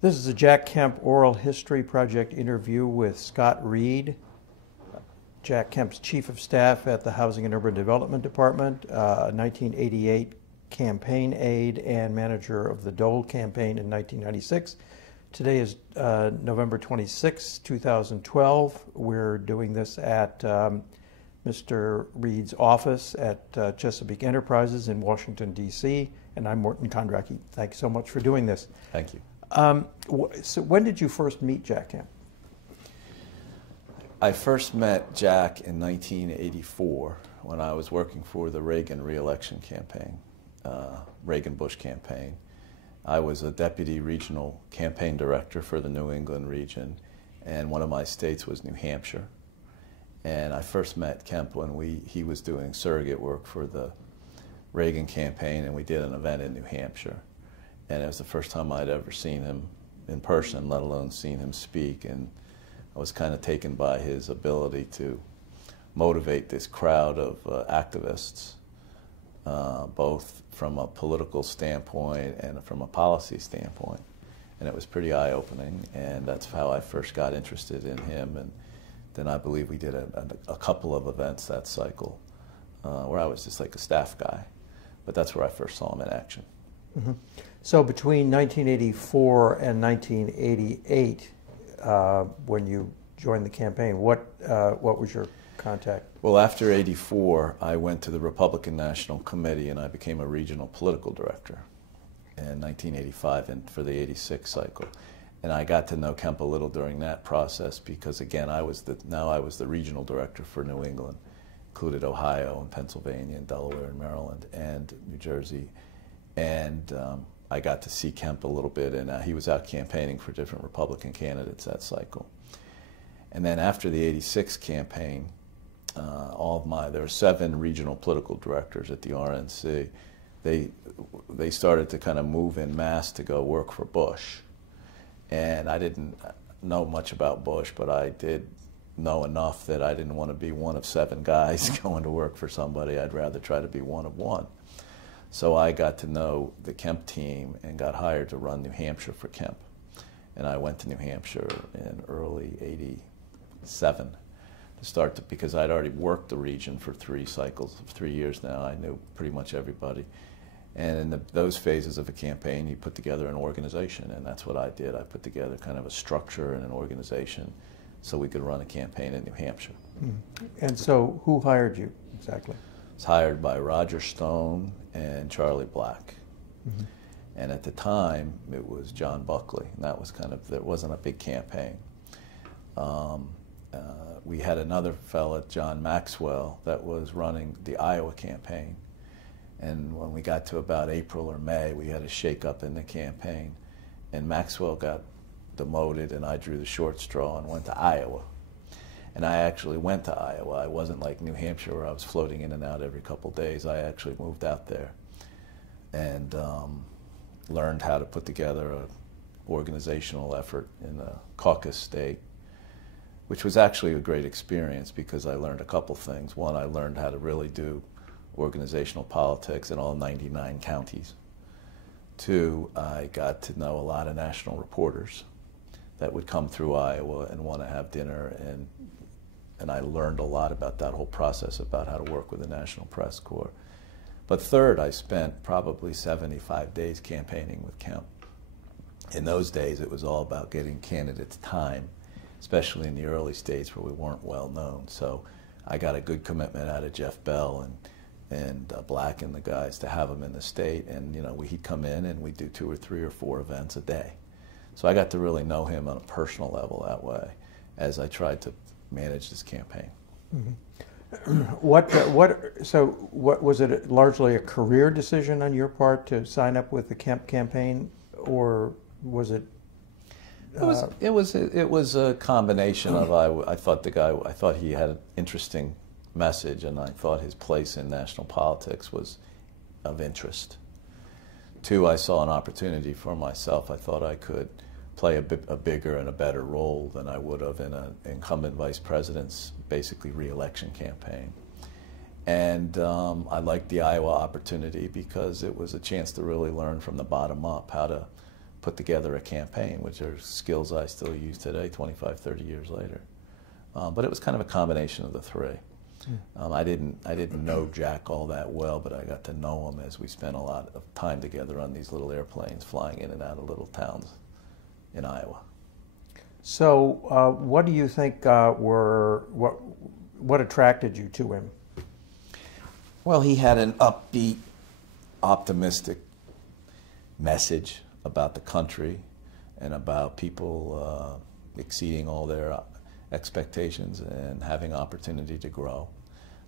This is a Jack Kemp Oral History Project interview with Scott Reed, Jack Kemp's Chief of Staff at the Housing and Urban Development Department, 1988 campaign aide and manager of the Dole campaign in 1996. Today is November 26, 2012. We're doing this at Mr. Reed's office at Chesapeake Enterprises in Washington, D.C., and I'm Morton Kondracki. Thanks so much for doing this. Thank you. So when did you first meet Jack Kemp? I first met Jack in 1984 when I was working for the Reagan re-election campaign, Reagan-Bush campaign. I was a deputy regional campaign director for the New England region, and one of my states was New Hampshire. And I first met Kemp when he was doing surrogate work for the Reagan campaign, and we did an event in New Hampshire. And it was the first time I'd ever seen him in person, let alone seen him speak. And I was kind of taken by his ability to motivate this crowd of activists, both from a political standpoint and from a policy standpoint. And it was pretty eye-opening, and that's how I first got interested in him. And then I believe we did a couple of events that cycle where I was just like a staff guy. But that's where I first saw him in action. Mm-hmm. So between 1984 and 1988, when you joined the campaign, what was your contact? Well, after '84, I went to the Republican National Committee and I became a regional political director in 1985 and for the '86 cycle. And I got to know Kemp a little during that process because, again, now I was the regional director for New England, included Ohio and Pennsylvania and Delaware and Maryland and New Jersey. And I got to see Kemp a little bit, and he was out campaigning for different Republican candidates that cycle. And then after the '86 campaign, there were 7 regional political directors at the RNC. They started to kind of move en masse to go work for Bush. And I didn't know much about Bush, but I did know enough that I didn't want to be one of 7 guys going to work for somebody. I'd rather try to be one of one. So I got to know the Kemp team and got hired to run New Hampshire for Kemp. And I went to New Hampshire in early '87 because I'd already worked the region for 3 cycles, 3 years now. I knew pretty much everybody. And in those phases of a campaign, you put together an organization, and that's what I did. I put together kind of a structure and an organization so we could run a campaign in New Hampshire. Mm-hmm. And so who hired you exactly? I was hired by Roger Stone and Charlie Black. Mm-hmm. And at the time, it was John Buckley, and that was there wasn't a big campaign. We had another fella, John Maxwell, that was running the Iowa campaign. And when we got to about April or May, we had a shake-up in the campaign. And Maxwell got demoted, and I drew the short straw and went to Iowa. And I actually went to Iowa. I wasn't like New Hampshire where I was floating in and out every couple of days. I actually moved out there and learned how to put together an organizational effort in a caucus state, which was actually a great experience because I learned a couple things. One, I learned how to really do organizational politics in all 99 counties. 2, I got to know a lot of national reporters that would come through Iowa and want to have dinner, and I learned a lot about that whole process, about how to work with the National Press Corps. But 3rd, I spent probably 75 days campaigning with Kemp. In those days, it was all about getting candidates time, especially in the early states where we weren't well known. So I got a good commitment out of Jeff Bell and Black and the guys to have him in the state, and he'd come in and we'd do 2 or 3 or 4 events a day. So I got to really know him on a personal level that way as I tried to manage this campaign. Mm-hmm. So was it largely a career decision on your part to sign up with the Kemp campaign, or was it? It was a combination of I thought he had an interesting message, and I thought his place in national politics was of interest. 2, I saw an opportunity for myself. I thought I could play a bigger and a better role than I would have in an incumbent vice president's basically re-election campaign. And I liked the Iowa opportunity because it was a chance to really learn from the bottom up how to put together a campaign, which are skills I still use today, 25, 30 years later. But it was kind of a combination of the three. I didn't know Jack all that well, but I got to know him as we spent a lot of time together on these little airplanes flying in and out of little towns in Iowa. So what do you think what attracted you to him? Well, he had an upbeat, optimistic message about the country and about people exceeding all their expectations and having opportunity to grow.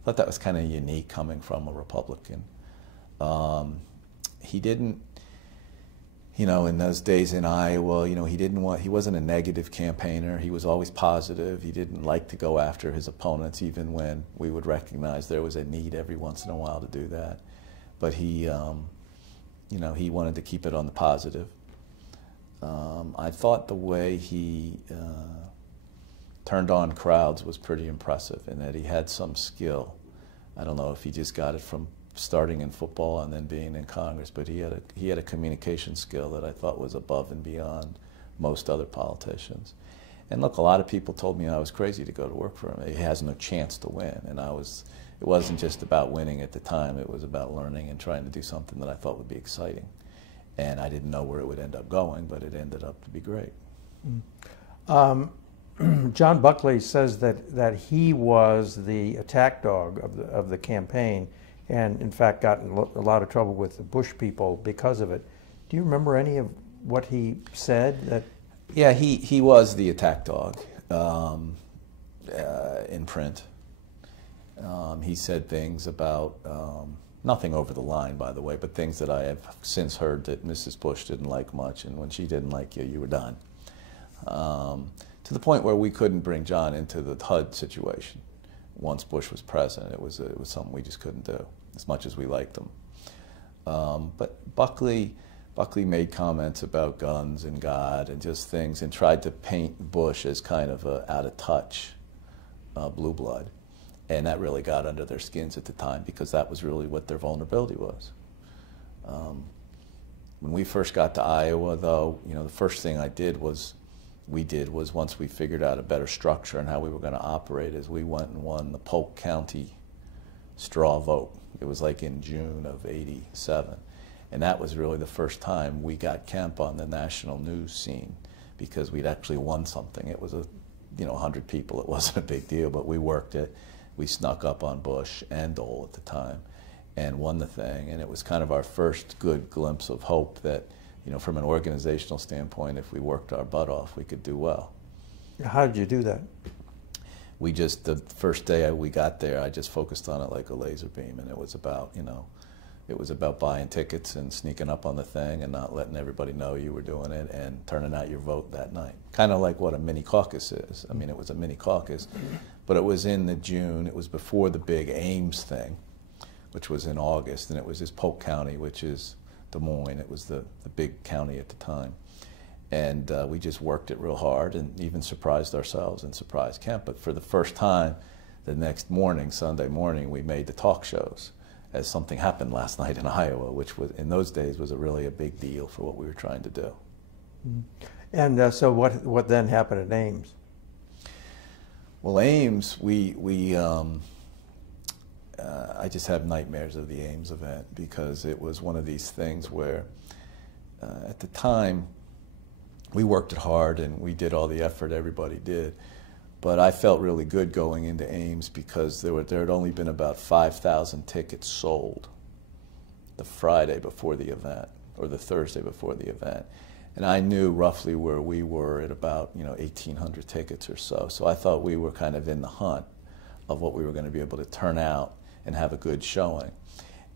I thought that was kind of unique coming from a Republican. He didn't, in those days in Iowa, he wasn't a negative campaigner. He was always positive. He didn't like to go after his opponents, even when we would recognize there was a need every once in a while to do that. But he wanted to keep it on the positive. I thought the way he turned on crowds was pretty impressive, in that he had some skill. I don't know if he just got it from starting in football and then being in Congress, but he had a communication skill that I thought was above and beyond most other politicians. And look, a lot of people told me I was crazy to go to work for him. He has no chance to win, and it wasn't just about winning at the time. It was about learning and trying to do something that I thought would be exciting. And I didn't know where it would end up going, but it ended up to be great. John Buckley says that he was the attack dog of the campaign, and in fact got in a lot of trouble with the Bush people because of it. Do you remember any of what he said? Yeah, he was the attack dog in print. He said things about, nothing over the line, by the way, but things that I have since heard that Mrs. Bush didn't like much, and when she didn't like you, you were done. To the point where we couldn't bring John into the HUD situation. Once Bush was president, it was something we just couldn't do, as much as we liked him. But Buckley made comments about guns and God and just things, and tried to paint Bush as kind of a out of touch blue blood. And that really got under their skins at the time, because that was really what their vulnerability was. When we first got to Iowa, though, the first thing we did was once we figured out a better structure and how we were going to operate, is we went and won the Polk County straw vote. It was like in June of '87. And that was really the first time we got Kemp on the national news scene, because we'd actually won something. It was 100 people. It wasn't a big deal, but we worked it. We snuck up on Bush and Dole at the time and won the thing. And it was kind of our first good glimpse of hope that, from an organizational standpoint, if we worked our butt off, we could do well. How did you do that? The first day we got there, I just focused on it like a laser beam, and it was about, buying tickets and sneaking up on the thing and not letting everybody know you were doing it and turning out your vote that night. Kind of like what a mini caucus is. I mean, it was a mini caucus, but it was in the June. It was before the big Ames thing, which was in August, and it was this Polk County, which is Des Moines. It was the big county at the time. And we just worked it real hard and even surprised ourselves and surprised Kemp. But for the first time, the next morning, Sunday morning, we made the talk shows as something happened last night in Iowa, which was, in those days, was really a big deal for what we were trying to do. And so what then happened at Ames? Well, Ames, I just have nightmares of the Ames event, because it was one of these things where at the time we worked it hard and we did all the effort everybody did, but I felt really good going into Ames because there had only been about 5,000 tickets sold the Friday before the event, or the Thursday before the event. And I knew roughly where we were at about 1,800 tickets or so. So I thought we were kind of in the hunt of what we were going to be able to turn out and have a good showing.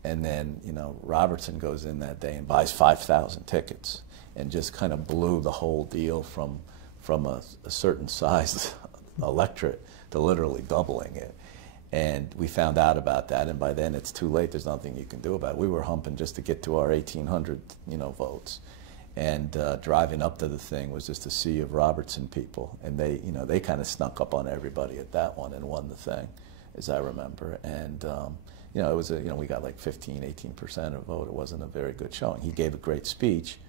And then, Robertson goes in that day and buys 5,000 tickets and just kind of blew the whole deal from a certain size electorate to literally doubling it. And we found out about that, and by then it's too late. There's nothing you can do about it. We were humping just to get to our 1,800, votes. And driving up to the thing was just a sea of Robertson people, and they kind of snuck up on everybody at that one and won the thing, as I remember. And it was we got like 15, 18% of the vote. It wasn't a very good showing. He gave a great speech,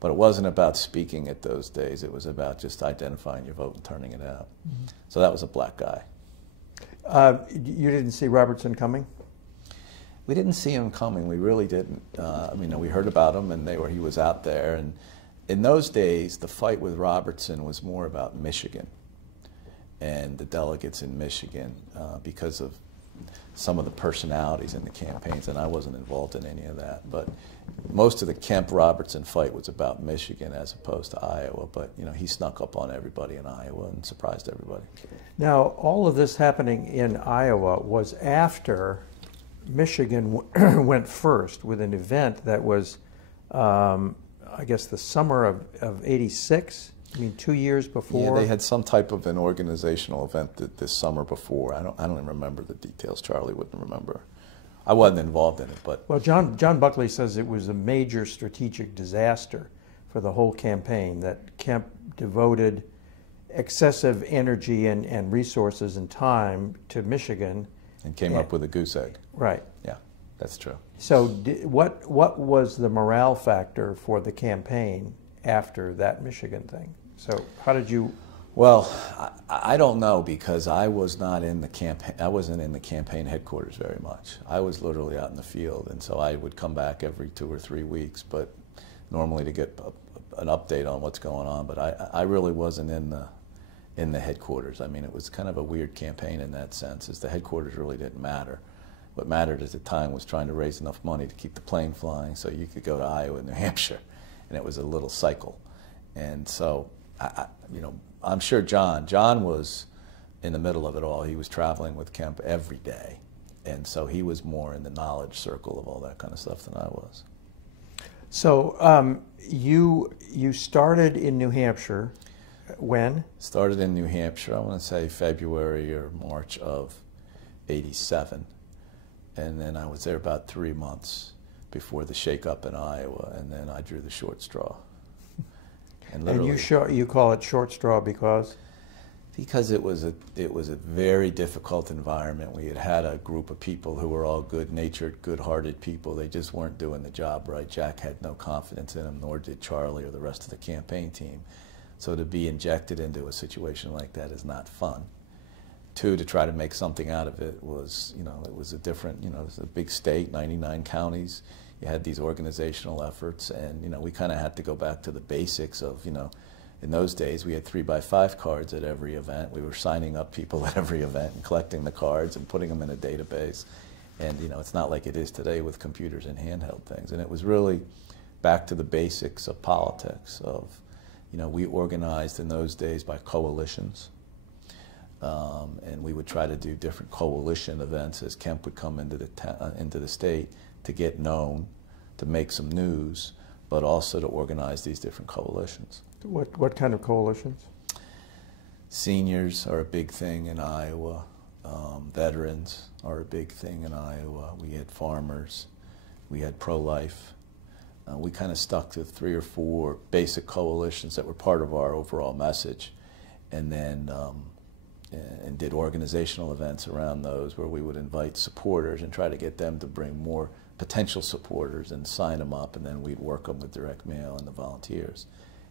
But it wasn't about speaking at those days. It was about just identifying your vote and turning it out. Mm-hmm. So that was a black guy. You didn't see Robertson coming? We didn't see him coming. We really didn't. I mean, we heard about him, and he was out there. And in those days, the fight with Robertson was more about Michigan and the delegates in Michigan because of some of the personalities in the campaigns, and I wasn't involved in any of that. But most of the Kemp-Robertson fight was about Michigan as opposed to Iowa. But, you know, he snuck up on everybody in Iowa and surprised everybody. Now, all of this happening in Iowa was after Michigan went first with an event that was, I guess, the summer of '86. I mean, 2 years before. Yeah, they had some type of an organizational event this summer before. I don't even remember the details. Charlie wouldn't remember. I wasn't involved in it, but well, John Buckley says it was a major strategic disaster for the whole campaign. That Kemp devoted excessive energy and resources and time to Michigan, and came up with a goose egg. Right. Yeah, that's true. So, what was the morale factor for the campaign after that Michigan thing? So how did you? Well, I don't know, because I was not in the campaign. I wasn't in the campaign headquarters very much. I was literally out in the field, and so I would come back every 2 or 3 weeks, but normally to get an update on what's going on. But I really wasn't in the headquarters. I mean, it was kind of a weird campaign in that sense, as the headquarters really didn't matter. What mattered at the time was trying to raise enough money to keep the plane flying so you could go to Iowa and New Hampshire, and it was a little cycle. And so, I'm sure John was in the middle of it all. He was traveling with Kemp every day, and so he was more in the knowledge circle of all that kind of stuff than I was. So you started in New Hampshire when? Started in New Hampshire, I want to say February or March of '87, and then I was there about 3 months before the shakeup in Iowa, and then I drew the short straw. And you call it short straw because? Because it was a very difficult environment. We had a group of people who were all good-natured, good-hearted people. They just weren't doing the job right. Jack had no confidence in them, nor did Charlie or the rest of the campaign team. So to be injected into a situation like that is not fun. 2, to try to make something out of it was, it was a different, it was a big state, 99 counties. You had these organizational efforts, and we kind of had to go back to the basics of, in those days we had 3x5 cards at every event. We were signing up people at every event and collecting the cards and putting them in a database. And it's not like it is today with computers and handheld things. And it was really back to the basics of politics. Of, we organized in those days by coalitions. And we would try to do different coalition events as Kemp would come into the state to get known, to make some news, but also to organize these different coalitions. What kind of coalitions? Seniors are a big thing in Iowa. Veterans are a big thing in Iowa. We had farmers. We had pro-life. We kind of stuck to 3 or 4 basic coalitions that were part of our overall message, and then and did organizational events around those where we would invite supporters and try to get them to bring more potential supporters and sign them up, and then we'd work them with direct mail and the volunteers.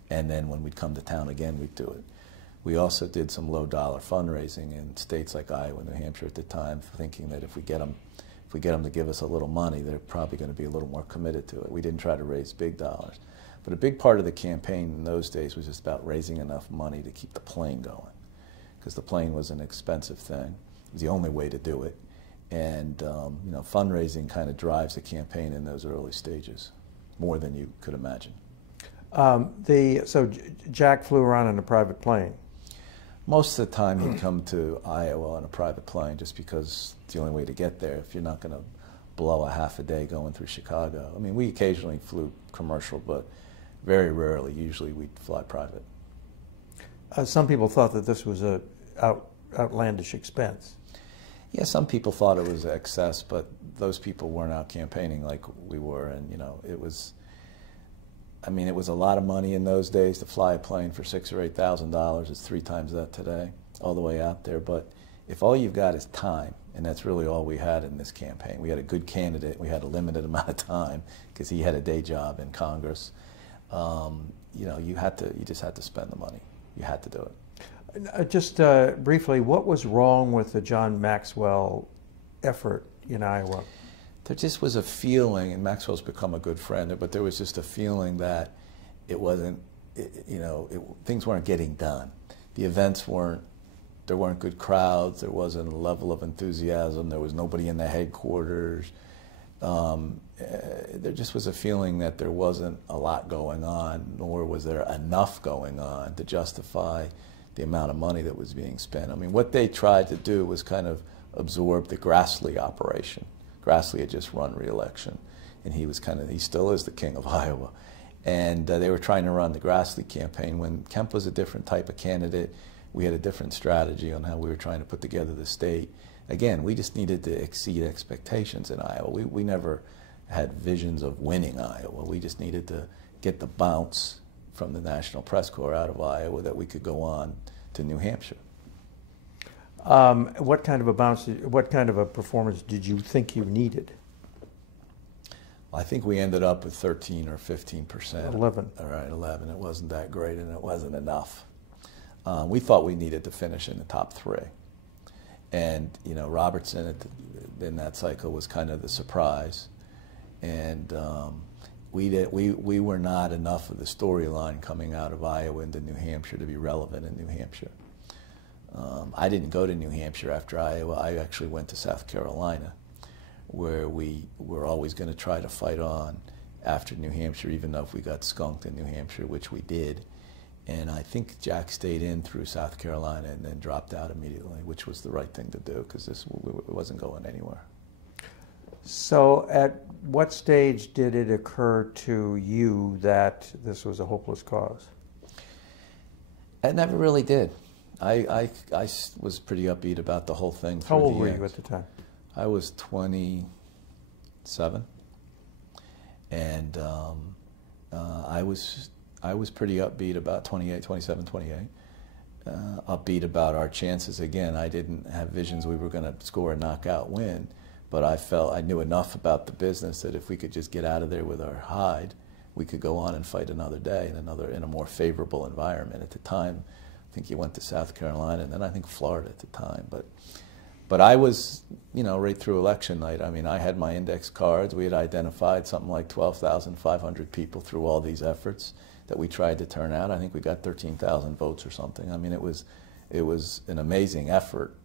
And then when we'd come to town again, we'd do it. We also did some low-dollar fundraising in states like Iowa and New Hampshire at the time, thinking that if we get them to give us a little money, they're probably going to be a little more committed to it. We didn't try to raise big dollars. But a big part of the campaign in those days was just about raising enough money to keep the plane going, because the plane was an expensive thing. It was the only way to do it. And fundraising kind of drives the campaign in those early stages, more than you could imagine. So Jack flew around in a private plane? Most of the time he'd come to Iowa on a private plane, just because it's the only way to get there if you're not going to blow a half a day going through Chicago. I mean, we occasionally flew commercial, but very rarely. Usually we'd fly private. Some people thought that this was an outlandish expense. Yeah, some people thought it was excess, but those people weren't out campaigning like we were, and it was. I mean, it was a lot of money in those days to fly a plane for $6,000 or $8,000. It's 3 times that today, all the way out there. But if all you've got is time, and that's really all we had in this campaign. We had a good candidate. We had a limited amount of time because he had a day job in Congress. you know, you just had to spend the money. You had to do it. Just briefly, what was wrong with the John Maxwell effort in Iowa? There just was a feeling, and Maxwell's become a good friend, but there was just a feeling that it wasn't, things weren't getting done. The events there weren't good crowds, there wasn't a level of enthusiasm, there was nobody in the headquarters. There just was a feeling that there wasn't a lot going on, nor was there enough going on to justify the amount of money that was being spent. I mean, what they tried to do was kind of absorb the Grassley operation. Grassley had just run re-election, and he still is the king of Iowa. And they were trying to run the Grassley campaign when Kemp was a different type of candidate. We had a different strategy on how we were trying to put together the state. Again, we just needed to exceed expectations in Iowa. We never had visions of winning Iowa. We just needed to get the bounce from the National Press Corps out of Iowa that we could go on to New Hampshire. What kind of a bounce, what kind of a performance did you think you needed? I think we ended up with 13 or 15%. 11. All right, 11. It wasn't that great, and it wasn't enough. We thought we needed to finish in the top 3. And, you know, Robertson in that cycle was kind of the surprise. And we were not enough of the storyline coming out of Iowa into New Hampshire to be relevant in New Hampshire. I didn't go to New Hampshire after Iowa. I actually went to South Carolina, where we were always going to try to fight on after New Hampshire, even though if we got skunked in New Hampshire, which we did. And I think Jack stayed in through South Carolina and then dropped out immediately, which was the right thing to do because it wasn't going anywhere. So at what stage did it occur to you that this was a hopeless cause? It never really did. I was pretty upbeat about the whole thing. How old were you at the time? I was 27, and I was pretty upbeat about 27, 28. Upbeat about our chances. Again, I didn't have visions we were going to score a knockout win, but I knew enough about the business that if we could just get out of there with our hide, we could go on and fight another day in a more favorable environment. At the time, I think you went to South Carolina, and then I think Florida at the time. But I was, you know, right through election night. I mean, I had my index cards. We had identified something like 12,500 people through all these efforts that we tried to turn out. I think we got 13,000 votes or something. I mean, it was an amazing effort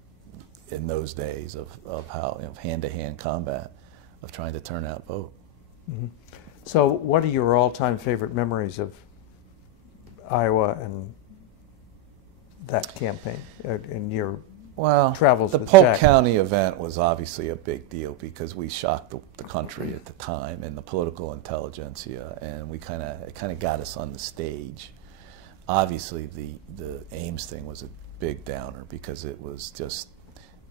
in those days of hand-to-hand combat, of trying to turn out vote. Mm-hmm. So what are your all-time favorite memories of Iowa and that campaign in your travels the with Polk Jack? County event was obviously a big deal because we shocked the country at the time and the political intelligentsia, and it kind of got us on the stage. Obviously, the Ames thing was a big downer because it was just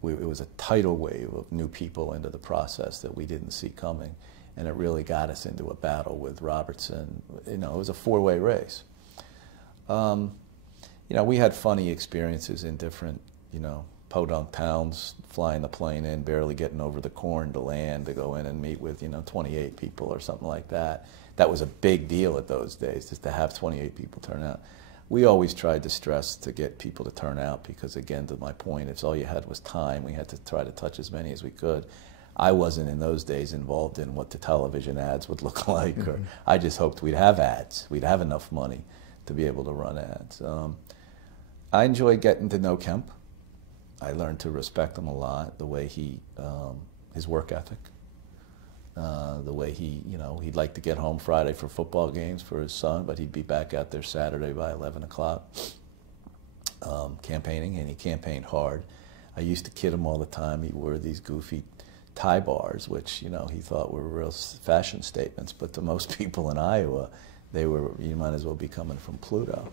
it was a tidal wave of new people into the process that we didn't see coming, and it really got us into a battle with Robertson. You know, it was a 4-way race. You know, we had funny experiences in different, you know, podunk towns, flying the plane in, barely getting over the corn to land to go in and meet with, you know, 28 people or something like that. That was a big deal at those days, just to have 28 people turn out. We always tried to stress to get people to turn out because, again, to my point, if all you had was time, we had to try to touch as many as we could. I wasn't in those days involved in what the television ads would look like, or I just hoped we'd have ads. We'd have enough money to be able to run ads. I enjoyed getting to know Kemp. I learned to respect him a lot, the way his work ethic, the way he'd like to get home Friday for football games for his son, but he'd be back out there Saturday by 11 o'clock campaigning, and he campaigned hard. I used to kid him all the time. He wore these goofy tie bars, which, you know, he thought were real fashion statements, but to most people in Iowa, you might as well be coming from Pluto.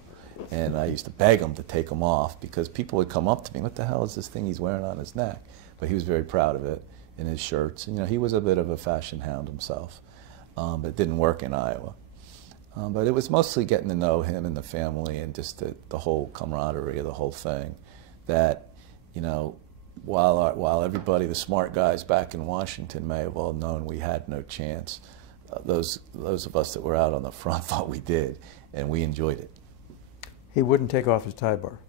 And I used to beg him to take them off because people would come up to me, what the hell is this thing he's wearing on his neck? But he was very proud of it in his shirts. And, you know, he was a bit of a fashion hound himself, but it didn't work in Iowa. But it was mostly getting to know him and the family and just the whole camaraderie of the whole thing. That, you know, while everybody, the smart guys back in Washington may have all known we had no chance, those of us that were out on the front thought we did, and we enjoyed it. He wouldn't take off his tie bar.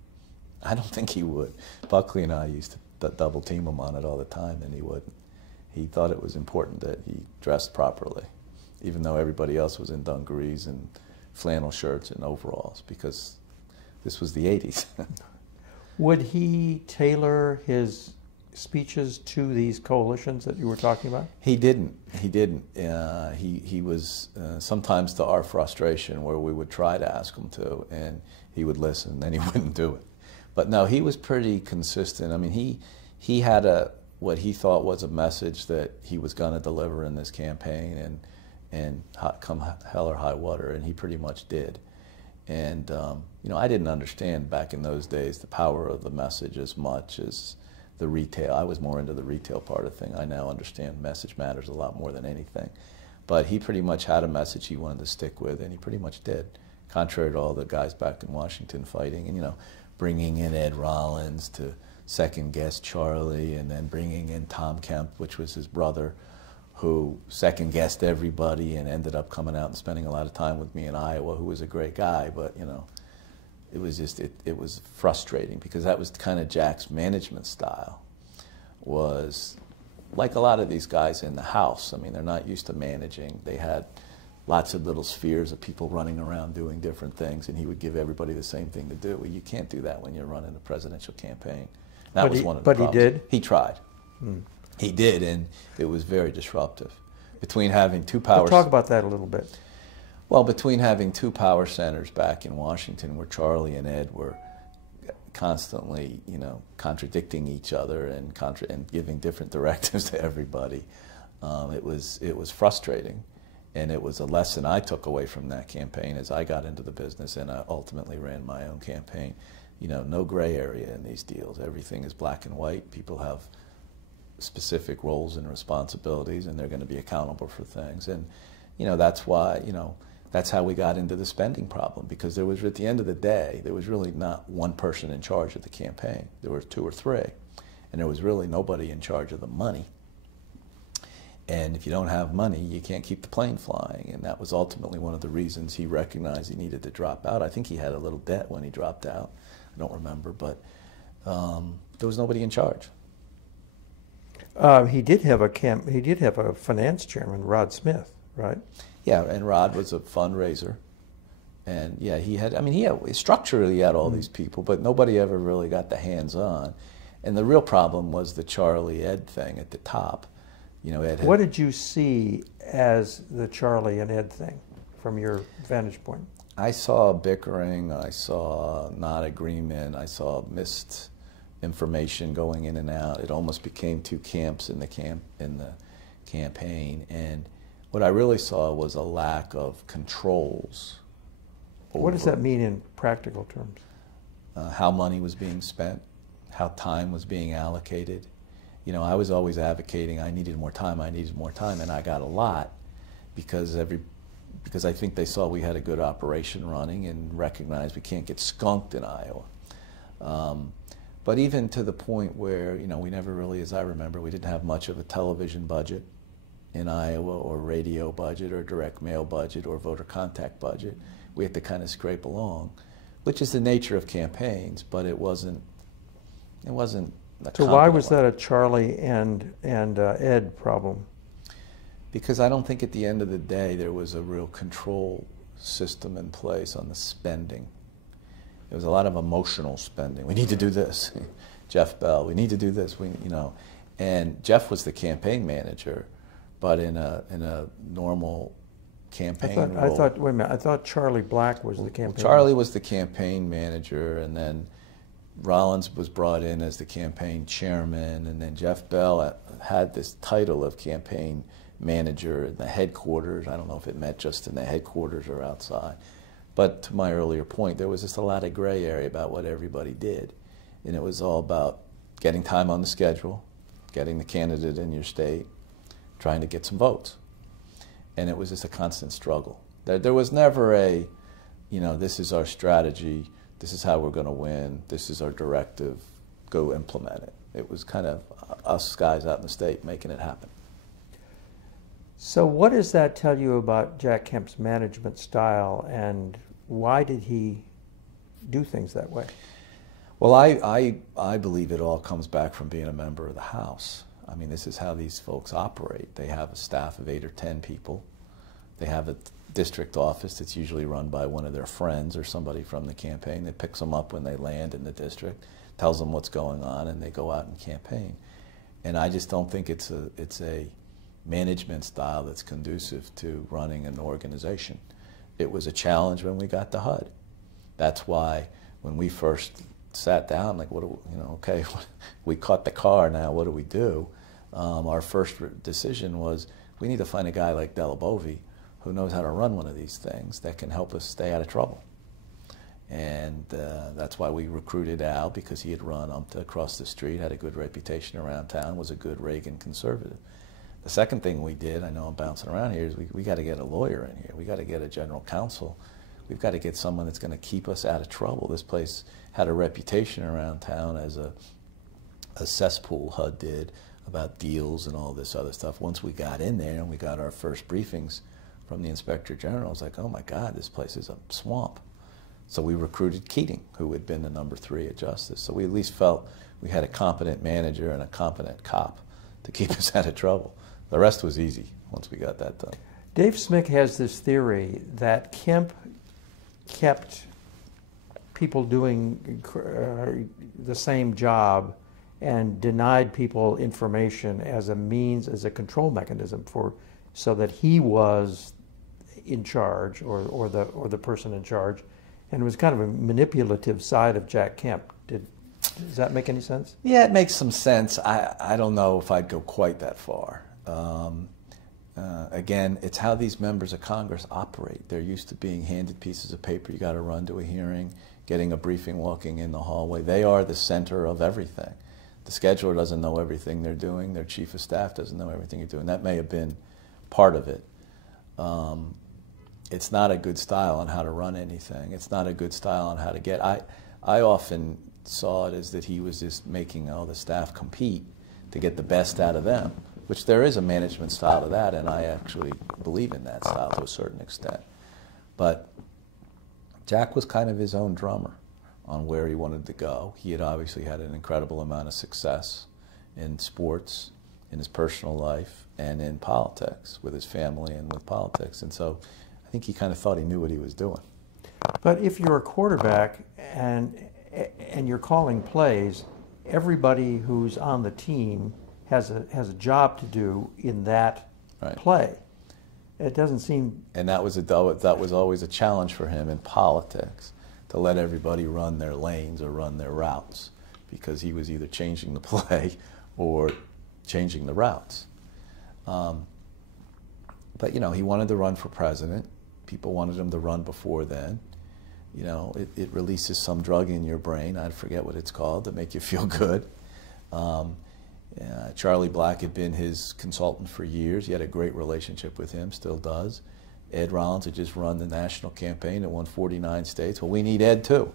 I don't think he would. Buckley and I used to double team him on it all the time, and he wouldn't. He thought it was important that he dressed properly, even though everybody else was in dungarees and flannel shirts and overalls, because this was the 80s. Would he tailor his speeches to these coalitions that you were talking about? He didn't. He didn't. He was sometimes to our frustration, where we would try to ask him to, and he would listen, and then he wouldn't do it. But no, he was pretty consistent. I mean, he had what he thought was a message that he was going to deliver in this campaign, and come hell or high water, and he pretty much did. And you know, I didn't understand back in those days the power of the message as much as the retail. I was more into the retail part of the thing. I now understand message matters a lot more than anything. But he pretty much had a message he wanted to stick with, and he pretty much did, contrary to all the guys back in Washington fighting, and, you know, bringing in Ed Rollins to second guess Charlie, and then bringing in Tom Kemp, which was his brother, who second guessed everybody and ended up coming out and spending a lot of time with me in Iowa, who was a great guy. But, you know, it was just, it was frustrating, because that was kind of Jack's management style, was like a lot of these guys in the House. I mean, they're not used to managing. They had lots of little spheres of people running around doing different things, and he would give everybody the same thing to do. Well, you can't do that when you're running a presidential campaign. That was one of the problems. But he did? He tried. He did, and it was very disruptive. Between having two power... Talk about that a little bit. Well, between having two power centers back in Washington, where Charlie and Ed were constantly, you know, contradicting each other and giving different directives to everybody, it was frustrating, and it was a lesson I took away from that campaign as I got into the business, and I ultimately ran my own campaign. You know, no gray area in these deals. Everything is black and white. People have specific roles and responsibilities, and they're going to be accountable for things. And, you know, that's why, you know, that's how we got into the spending problem, because there was, at the end of the day, there was really not one person in charge of the campaign. There were two or three, and there was really nobody in charge of the money. And if you don't have money, you can't keep the plane flying. And that was ultimately one of the reasons he recognized he needed to drop out. I think he had a little debt when he dropped out. I don't remember, but there was nobody in charge. He did have a finance chairman, Rod Smith, right? Yeah, and Rod was a fundraiser, and yeah, he had. I mean, structurally he had all these people, but nobody ever really got the hands on. And the real problem was the Charlie Ed thing at the top. You know, Ed had, what did you see as the Charlie and Ed thing from your vantage point? I saw bickering. I saw not agreement. I saw missed information going in and out. It almost became two camps in the campaign, and what I really saw was a lack of controls. What does that mean in practical terms? How money was being spent, how time was being allocated. You know, I was always advocating I needed more time, and I got a lot because I think they saw we had a good operation running and recognized we can't get skunked in Iowa. But even to the point where, you know, we never really, as I remember, we didn't have much of a television budget in Iowa, or radio budget, or direct mail budget, or voter contact budget. We had to kind of scrape along, which is the nature of campaigns, but it wasn't So why was that a Charlie and Ed problem? Because I don't think at the end of the day there was a real control system in place on the spending. There was a lot of emotional spending. We need to do this. Jeff Bell, we need to do this. You know, and Jeff was the campaign manager, but in a normal campaign role. Wait a minute, I thought Charlie Black was the campaign manager. Charlie was the campaign manager, and then Rollins was brought in as the campaign chairman, and then Jeff Bell had this title of campaign manager in the headquarters. I don't know if it met just in the headquarters or outside. But to my earlier point, there was just a lot of gray area about what everybody did. And it was all about getting time on the schedule, getting the candidate in your state, trying to get some votes. And it was just a constant struggle. There was never a, you know, this is our strategy, this is how we're going to win, this is our directive, go implement it. It was kind of us guys out in the state making it happen. So what does that tell you about Jack Kemp's management style, and why did he do things that way? Well, I believe it all comes back from being a member of the House. I mean, this is how these folks operate. They have a staff of 8 or 10 people. They have a district office that's usually run by one of their friends or somebody from the campaign that picks them up when they land in the district, tells them what's going on, and they go out and campaign. And I just don't think it's a management style that's conducive to running an organization. It was a challenge when we got to HUD. That's why when we first sat down, like, what do we, okay, we caught the car, now what do we do? Our first decision was we need to find a guy like Delabove who knows how to run one of these things that can help us stay out of trouble. And that's why we recruited Al, because he had run across the street, had a good reputation around town, was a good Reagan conservative. The second thing we did, I know I'm bouncing around here, is we got to get a lawyer in here. We got to get a general counsel. We've got to get someone that's going to keep us out of trouble. This place had a reputation around town as a cesspool, HUD did, about deals and all this other stuff. Once we got in there and we got our first briefings from the Inspector General, I was like, oh my God, this place is a swamp. So we recruited Keating, who had been the #3 at Justice. So we at least felt we had a competent manager and a competent cop to keep us out of trouble. The rest was easy once we got that done. Dave Smick has this theory that Kemp kept people doing the same job and denied people information as a means, as a control mechanism so that he was in charge, or the person in charge, and it was kind of a manipulative side of Jack Kemp. Does that make any sense? Yeah, it makes some sense. I don't know if I'd go quite that far. Again, it's how these members of Congress operate. They're used to being handed pieces of paper. You got to run to a hearing, getting a briefing, walking in the hallway. They are the center of everything. The scheduler doesn't know everything they're doing. Their chief of staff doesn't know everything you're doing. That may have been part of it. It's not a good style on how to run anything. It's not a good style on how to get. I often saw it as that he was just making all the staff compete to get the best out of them, which there is a management style to that, and I actually believe in that style to a certain extent. But Jack was kind of his own drummer on where he wanted to go. He had obviously had an incredible amount of success in sports, in his personal life, and in politics, with his family and with politics. And so I think he kind of thought he knew what he was doing. But if you're a quarterback and you're calling plays, everybody who's on the team has a job to do in that play. It doesn't seem. And that was always a challenge for him in politics, to let everybody run their lanes or run their routes, because he was either changing the play or changing the routes. But he wanted to run for president. People wanted him to run before then. It releases some drug in your brain, I forget what it's called, to make you feel good. Charlie Black had been his consultant for years. He had a great relationship with him, still does. Ed Rollins had just run the national campaign that won 49 states. Well, we need Ed too.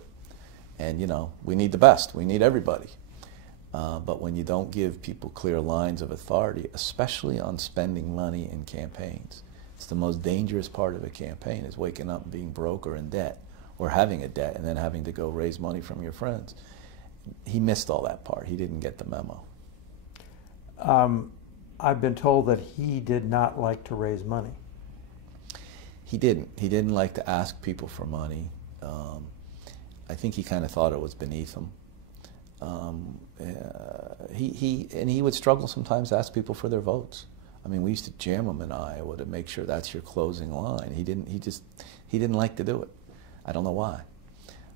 And, we need the best. We need everybody. But when you don't give people clear lines of authority, especially on spending money in campaigns, it's the most dangerous part of a campaign, is waking up and being broke or in debt, or having a debt and then having to go raise money from your friends. He missed all that part. He didn't get the memo. I've been told that he did not like to raise money. He didn't. He didn't like to ask people for money. I think he kind of thought it was beneath him. He would struggle sometimes to ask people for their votes. I mean, we used to jam him in Iowa to make sure that's your closing line. He didn't like to do it. I don't know why.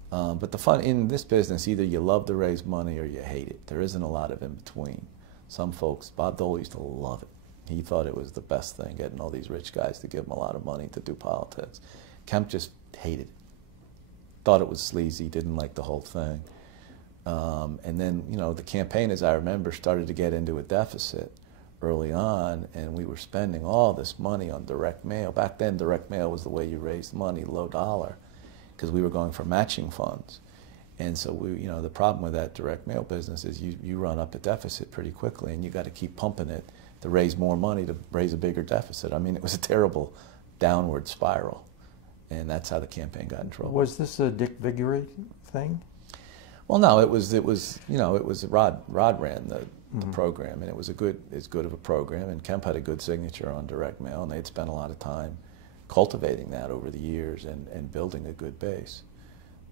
But the fun in this business, either you love to raise money or you hate it. There isn't a lot of in between. Some folks, Bob Dole used to love it. He thought it was the best thing, getting all these rich guys to give him a lot of money to do politics. Kemp just hated it. Thought it was sleazy, didn't like the whole thing. And then, the campaign, as I remember, started to get into a deficit early on, and we were spending all this money on direct mail. Back then, direct mail was the way you raised money, low dollar, because we were going for matching funds. And so the problem with that direct mail business is you run up a deficit pretty quickly, and you got to keep pumping it to raise more money to raise a bigger deficit. I mean, it was a terrible downward spiral, and that's how the campaign got in trouble. Was this a Dick Viggory thing? Well, no, it was Rod ran the program, and it was as good of a program, and Kemp had a good signature on direct mail, and they'd spent a lot of time cultivating that over the years and building a good base.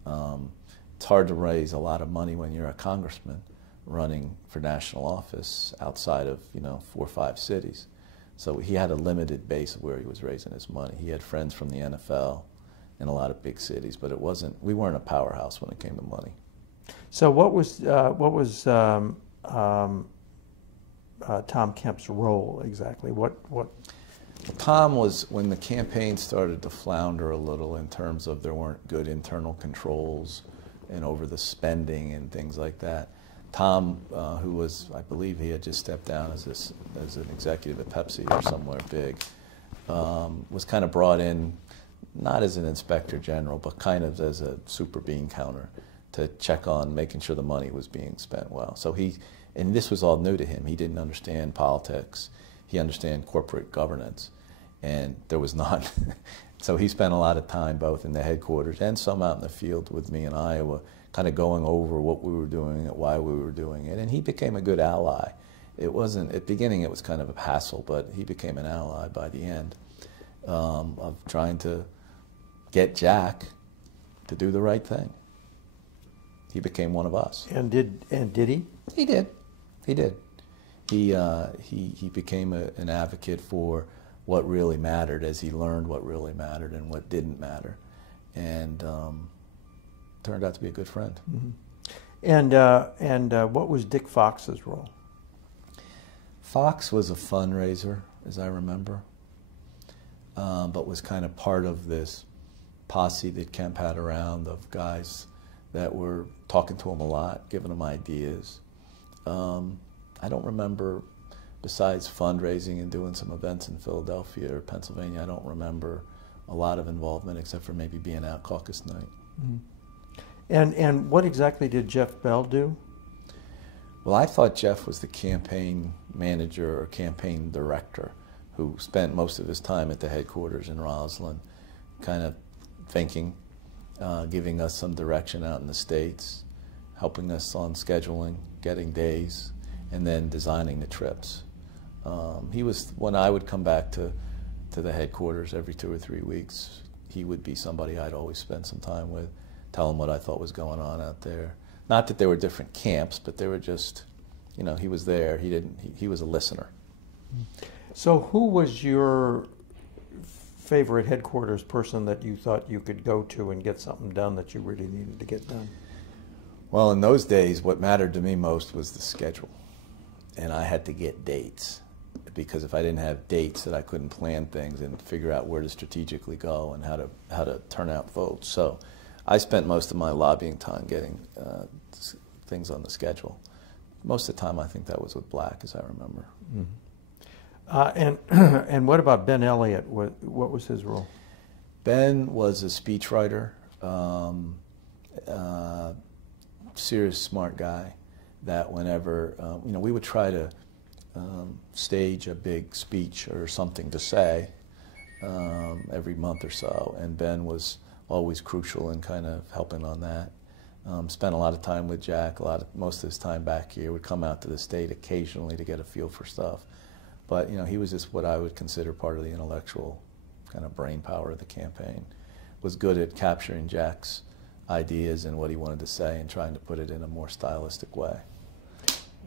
It's hard to raise a lot of money when you're a congressman running for national office outside of 4 or 5 cities. So he had a limited base of where he was raising his money. He had friends from the NFL in a lot of big cities, but we weren't a powerhouse when it came to money. So what was Tom Kemp's role exactly? What? Tom was, when the campaign started to flounder a little in terms of there weren't good internal controls and over the spending and things like that. Tom, who was, I believe he had just stepped down as an executive at Pepsi or somewhere big, was kind of brought in, not as an inspector general, but kind of as a super bean counter to check on making sure the money was being spent well. So and this was all new to him. He didn't understand politics. He understood corporate governance, and there was none. So he spent a lot of time both in the headquarters and some out in the field with me in Iowa, kind of going over what we were doing and why we were doing it. And he became a good ally. It wasn't, at the beginning it was kind of a hassle, but he became an ally by the end of trying to get Jack to do the right thing. He became one of us. And did he? He did. He did. He became an advocate for what really mattered as he learned what really mattered and what didn't matter, and turned out to be a good friend. Mm-hmm. And what was Dick Fox's role? Fox was a fundraiser, as I remember, but was kind of part of this posse that Kemp had around of guys that were talking to him a lot, giving him ideas. I don't remember, besides fundraising and doing some events in Philadelphia or Pennsylvania, I don't remember a lot of involvement except for maybe being out caucus night. Mm-hmm. And what exactly did Jeff Bell do? Well, I thought Jeff was the campaign manager or campaign director who spent most of his time at the headquarters in Roslyn, kind of thinking, giving us some direction out in the States, helping us on scheduling, getting days, and then designing the trips. He was, when I would come back to the headquarters every 2 or 3 weeks, he would be somebody I'd always spend some time with, tell him what I thought was going on out there. Not that there were different camps, but they were just, he was there. He was a listener. So who was your favorite headquarters person that you thought you could go to and get something done that you really needed to get done? Well, in those days, what mattered to me most was the schedule. And I had to get dates, because if I didn't have dates, that I couldn't plan things and figure out where to strategically go and how to turn out votes. So I spent most of my lobbying time getting things on the schedule. Most of the time, I think that was with Black, as I remember. Mm-hmm. And what about Ben Elliot? What was his role? Ben was a speechwriter, serious, smart guy. That whenever we would try to stage a big speech or something to say every month or so, and Ben was always crucial in kind of helping on that. Spent a lot of time with Jack. Most of his time back here. Would come out to the state occasionally to get a feel for stuff, but he was just what I would consider part of the intellectual kind of brain power of the campaign. Was good at capturing Jack's ideas and what he wanted to say and trying to put it in a more stylistic way.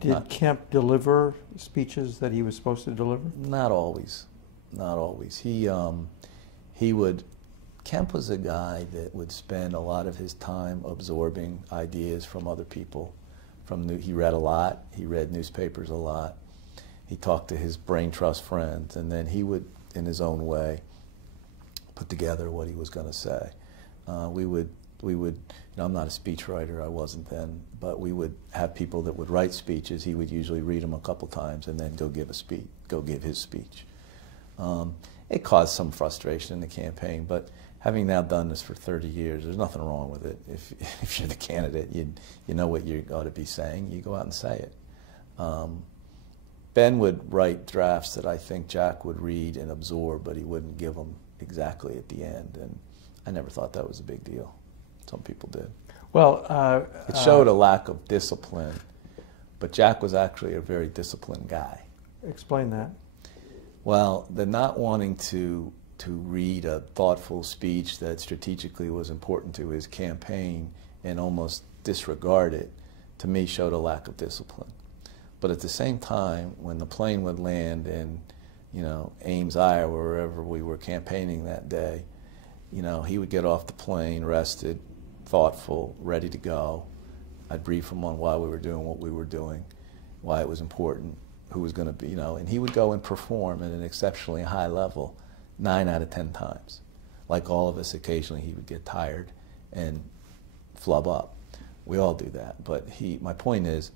Did Kemp deliver speeches that he was supposed to deliver? Not always. Not always. Kemp was a guy that would spend a lot of his time absorbing ideas from other people. He read a lot. He read newspapers a lot. He talked to his brain trust friends, and then he would, in his own way, put together what he was going to say. We would, I'm not a speechwriter, I wasn't then, but we would have people that would write speeches. He would usually read them a couple times and then go give his speech. It caused some frustration in the campaign, but having now done this for 30 years, there's nothing wrong with it. If you're the candidate, you know what you ought to be saying, you go out and say it. Ben would write drafts that I think Jack would read and absorb, but he wouldn't give them exactly at the end. And I never thought that was a big deal. Some people did. Well, it showed a lack of discipline, but Jack was actually a very disciplined guy. Explain that. Well, the not wanting to read a thoughtful speech that strategically was important to his campaign and almost disregard it, to me, showed a lack of discipline. But at the same time, when the plane would land in, Ames, Iowa, wherever we were campaigning that day, he would get off the plane, rested, thoughtful, ready to go. I'd brief him on why we were doing what we were doing, why it was important, who was going to be, and he would go and perform at an exceptionally high level 9 out of 10 times. Like all of us, occasionally he would get tired and flub up. We all do that. But my point is,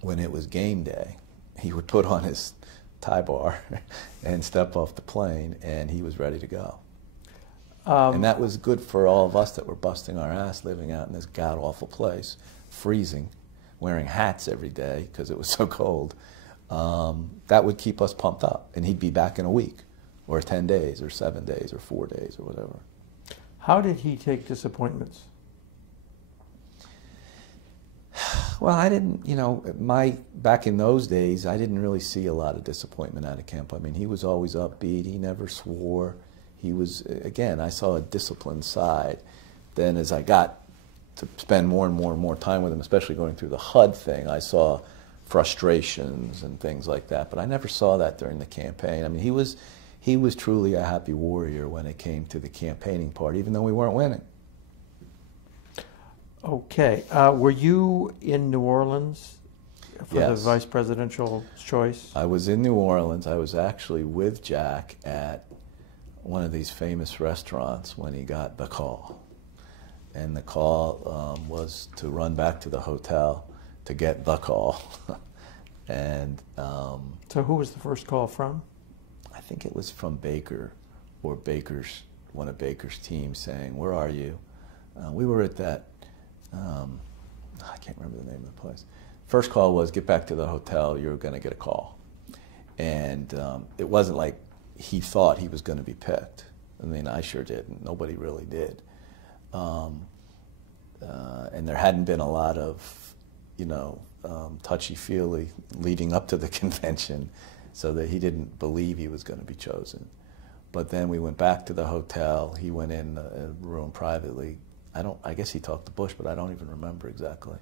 when it was game day, he would put on his tie bar and step off the plane, and he was ready to go. And that was good for all of us that were busting our ass living out in this god-awful place, freezing, wearing hats every day because it was so cold. That would keep us pumped up, and he'd be back in a week, or 10 days, or 7 days, or 4 days, or whatever. How did he take disappointments? Well, I didn't, back in those days, I didn't really see a lot of disappointment out of Kemp. I mean, he was always upbeat. He never swore. He was, again, I saw a disciplined side. Then as I got to spend more and more and more time with him, especially going through the HUD thing, I saw frustrations and things like that. But I never saw that during the campaign. I mean, he was truly a happy warrior when it came to the campaigning part, even though we weren't winning. Okay. Were you in New Orleans for Yes. the vice presidential choice? I was in New Orleans. I was actually with Jack at one of these famous restaurants when he got the call. And the call was to run back to the hotel to get the call. And So who was the first call from? I think it was from Baker or one of Baker's team saying, "Where are you?" We were at that, I can't remember the name of the place. First call was, "Get back to the hotel, you're going to get a call." And it wasn't like he thought he was going to be picked. I mean, I sure didn't. Nobody really did. And there hadn't been a lot of, touchy-feely leading up to the convention, so that he didn't believe he was going to be chosen. But then we went back to the hotel. He went in a room privately. I guess he talked to Bush, but I don't even remember exactly.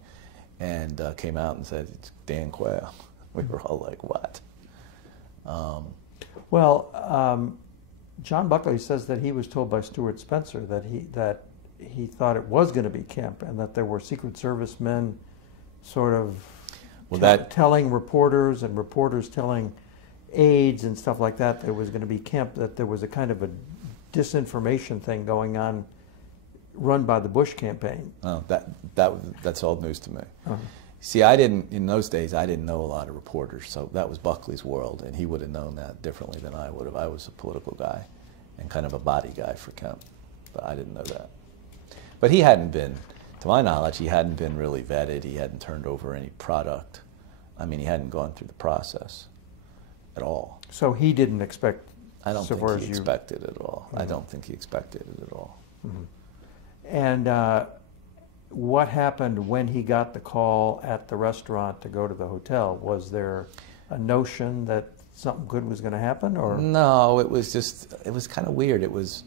And came out and said, "It's Dan Quayle." We were all like, "What?" John Buckley says that he was told by Stuart Spencer that he thought it was going to be Kemp, and that there were Secret Service men sort of telling reporters, and reporters telling aides and stuff like that it was going to be Kemp, that there was a kind of a disinformation thing going on run by the Bush campaign. Oh, that's all news to me. Uh-huh. See, in those days, I didn't know a lot of reporters, so that was Buckley's world, and he would have known that differently than I would have. I was a political guy and kind of a body guy for Kemp, but I didn't know that. But he hadn't been, to my knowledge, he hadn't been really vetted. He hadn't turned over any product. I mean, he hadn't gone through the process at all. So he didn't expect. I don't think he expected it at all. Mm-hmm. I don't think he expected it at all. Mm-hmm. And what happened when he got the call at the restaurant to go to the hotel? Was there a notion that something good was going to happen, or? No, it was kind of weird. It was,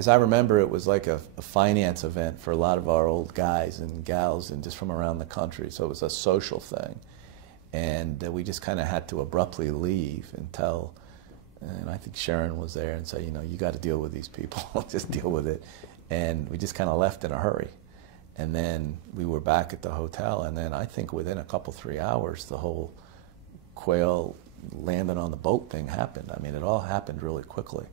as I remember, it was like a finance event for a lot of our old guys and gals and just from around the country. So it was a social thing. And we just kind of had to abruptly leave and I think Sharon was there and said, you got to deal with these people. Just deal with it. And we just kind of left in a hurry. And then we were back at the hotel, and then I think within a couple, 3 hours, the whole Quayle landing on the boat thing happened. I mean, it all happened really quickly.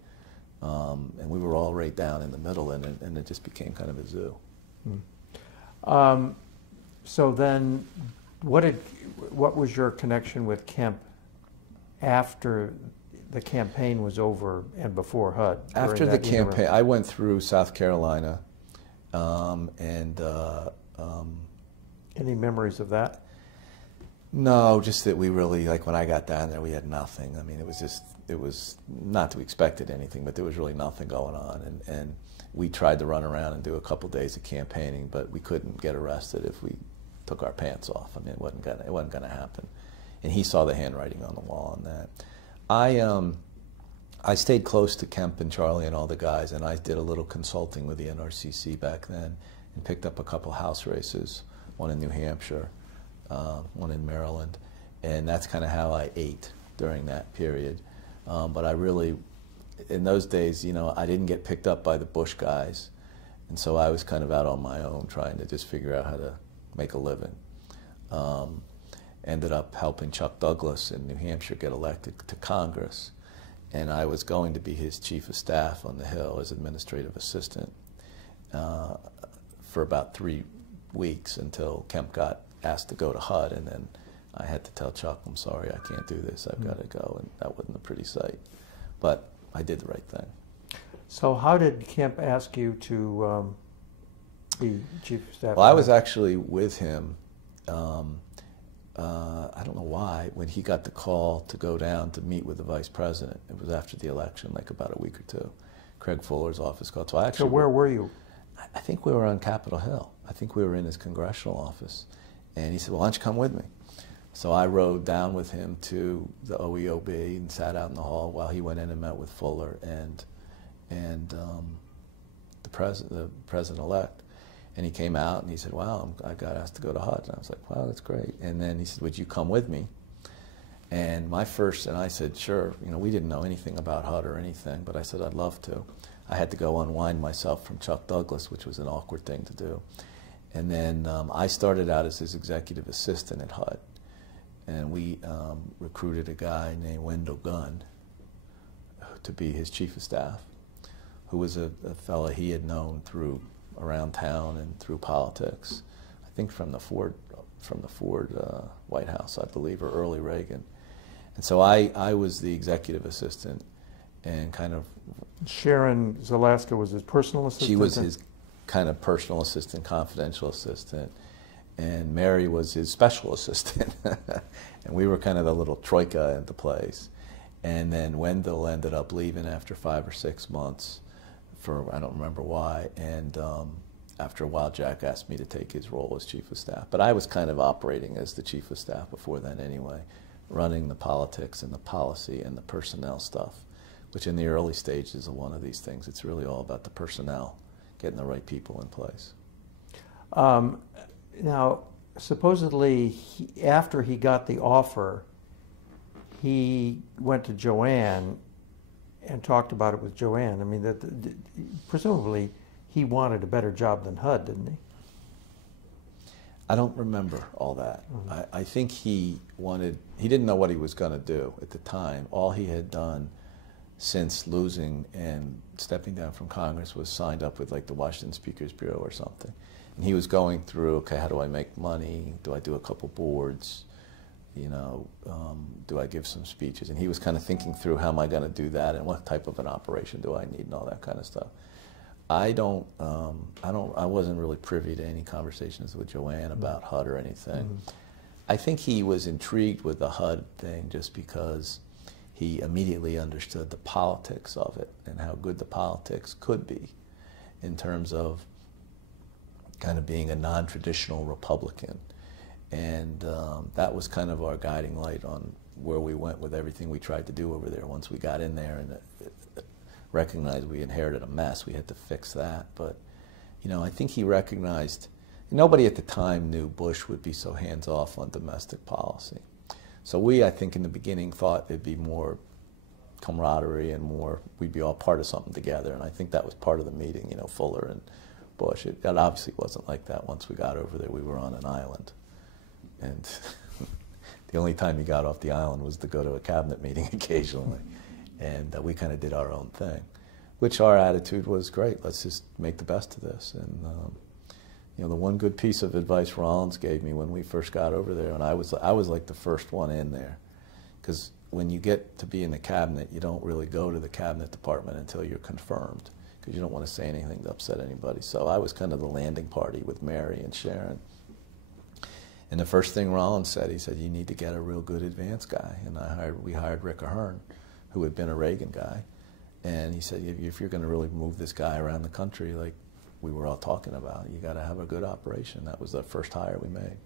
And we were all right down in the middle, and it just became kind of a zoo. So then, what was your connection with Kemp after the campaign was over and before HUD? After the campaign, I went through South Carolina, any memories of that? No, just that we really, like when I got down there, we had nothing. I mean, it was not that we expected anything, but there was really nothing going on. And we tried to run around and do a couple days of campaigning, but we couldn't get arrested if we took our pants off. I mean, it wasn't gonna happen. And he saw the handwriting on the wall on that. I stayed close to Kemp and Charlie and all the guys, and I did a little consulting with the NRCC back then and picked up a couple House races, one in New Hampshire, one in Maryland, and that's kind of how I ate during that period. But I really, in those days, you know, I didn't get picked up by the Bush guys, and so I was kind of out on my own trying to just figure out how to make a living. Ended up helping Chuck Douglas in New Hampshire get elected to Congress, and I was going to be his chief of staff on the Hill as administrative assistant for about 3 weeks until Kemp got asked to go to HUD, and then I had to tell Chuck, I'm sorry, I can't do this, I've got to go, and that wasn't a pretty sight. But I did the right thing. So how did Kemp ask you to be chief of staff? Well, I was actually with him, I don't know why, when he got the call to go down to meet with the vice president. It was after the election, like about a week or two. Craig Fuller's office called. So where were you? I think we were on Capitol Hill. I think we were in his congressional office. And he said, well, why don't you come with me? So I rode down with him to the OEOB and sat out in the hall while he went in and met with Fuller and the president-elect. And he came out and he said, wow, I got asked to go to HUD. And I was like, wow, that's great. And then he said, would you come with me? And I said, sure. You know, we didn't know anything about HUD or anything, but I said, I'd love to. I had to go unwind myself from Chuck Douglas, which was an awkward thing to do. And then I started out as his executive assistant at HUD. And we recruited a guy named Wendell Gunn to be his chief of staff, who was a fellow he had known through around town and through politics. I think from the Ford White House, I believe, or early Reagan. And so I was the executive assistant and kind of... Sharon Zalaska was his personal assistant? She was his kind of personal assistant, confidential assistant, and Mary was his special assistant. And we were kind of the little troika into place. And then Wendell ended up leaving after 5 or 6 months for, I don't remember why, and after a while Jack asked me to take his role as chief of staff. But I was kind of operating as the chief of staff before then anyway, running the politics and the policy and the personnel stuff, which in the early stages of one of these things, it's really all about the personnel, getting the right people in place. Now, supposedly, after he got the offer, he went to Joanne and talked about it with Joanne. I mean, presumably he wanted a better job than HUD, didn't he? I don't remember all that. Mm-hmm. I think he didn't know what he was going to do at the time. All he had done since losing and stepping down from Congress was signed up with like the Washington Speakers Bureau or something. And he was going through, okay, how do I make money? Do I do a couple boards? You know, do I give some speeches? And he was kind of thinking through, how am I going to do that, and what type of an operation do I need, and all that kind of stuff. I wasn't really privy to any conversations with Joanne about HUD or anything. Mm-hmm. I think he was intrigued with the HUD thing just because he immediately understood the politics of it and how good the politics could be in terms of kind of being a non-traditional Republican. And that was kind of our guiding light on where we went with everything we tried to do over there. Once we got in there and recognized we inherited a mess, we had to fix that. But, you know, I think he recognized, nobody at the time knew Bush would be so hands-off on domestic policy. So we, I think, in the beginning thought there'd be more camaraderie and more, we'd be all part of something together. And I think that was part of the meeting, you know, Fuller and Bush. It obviously wasn't like that. Once we got over there, we were on an island. And the only time he got off the island was to go to a cabinet meeting occasionally. And we kind of did our own thing, which our attitude was, great, let's just make the best of this. And, you know, the one good piece of advice Rollins gave me when we first got over there, and I was like the first one in there, because when you get to be in the cabinet, you don't really go to the cabinet department until you're confirmed, because you don't want to say anything to upset anybody. So I was kind of the landing party with Mary and Sharon. And the first thing Rollins said, he said, you need to get a real good advance guy. And we hired Rick Ahern, who had been a Reagan guy. And he said, if you're going to really move this guy around the country like we were all talking about, you got to have a good operation. That was the first hire we made.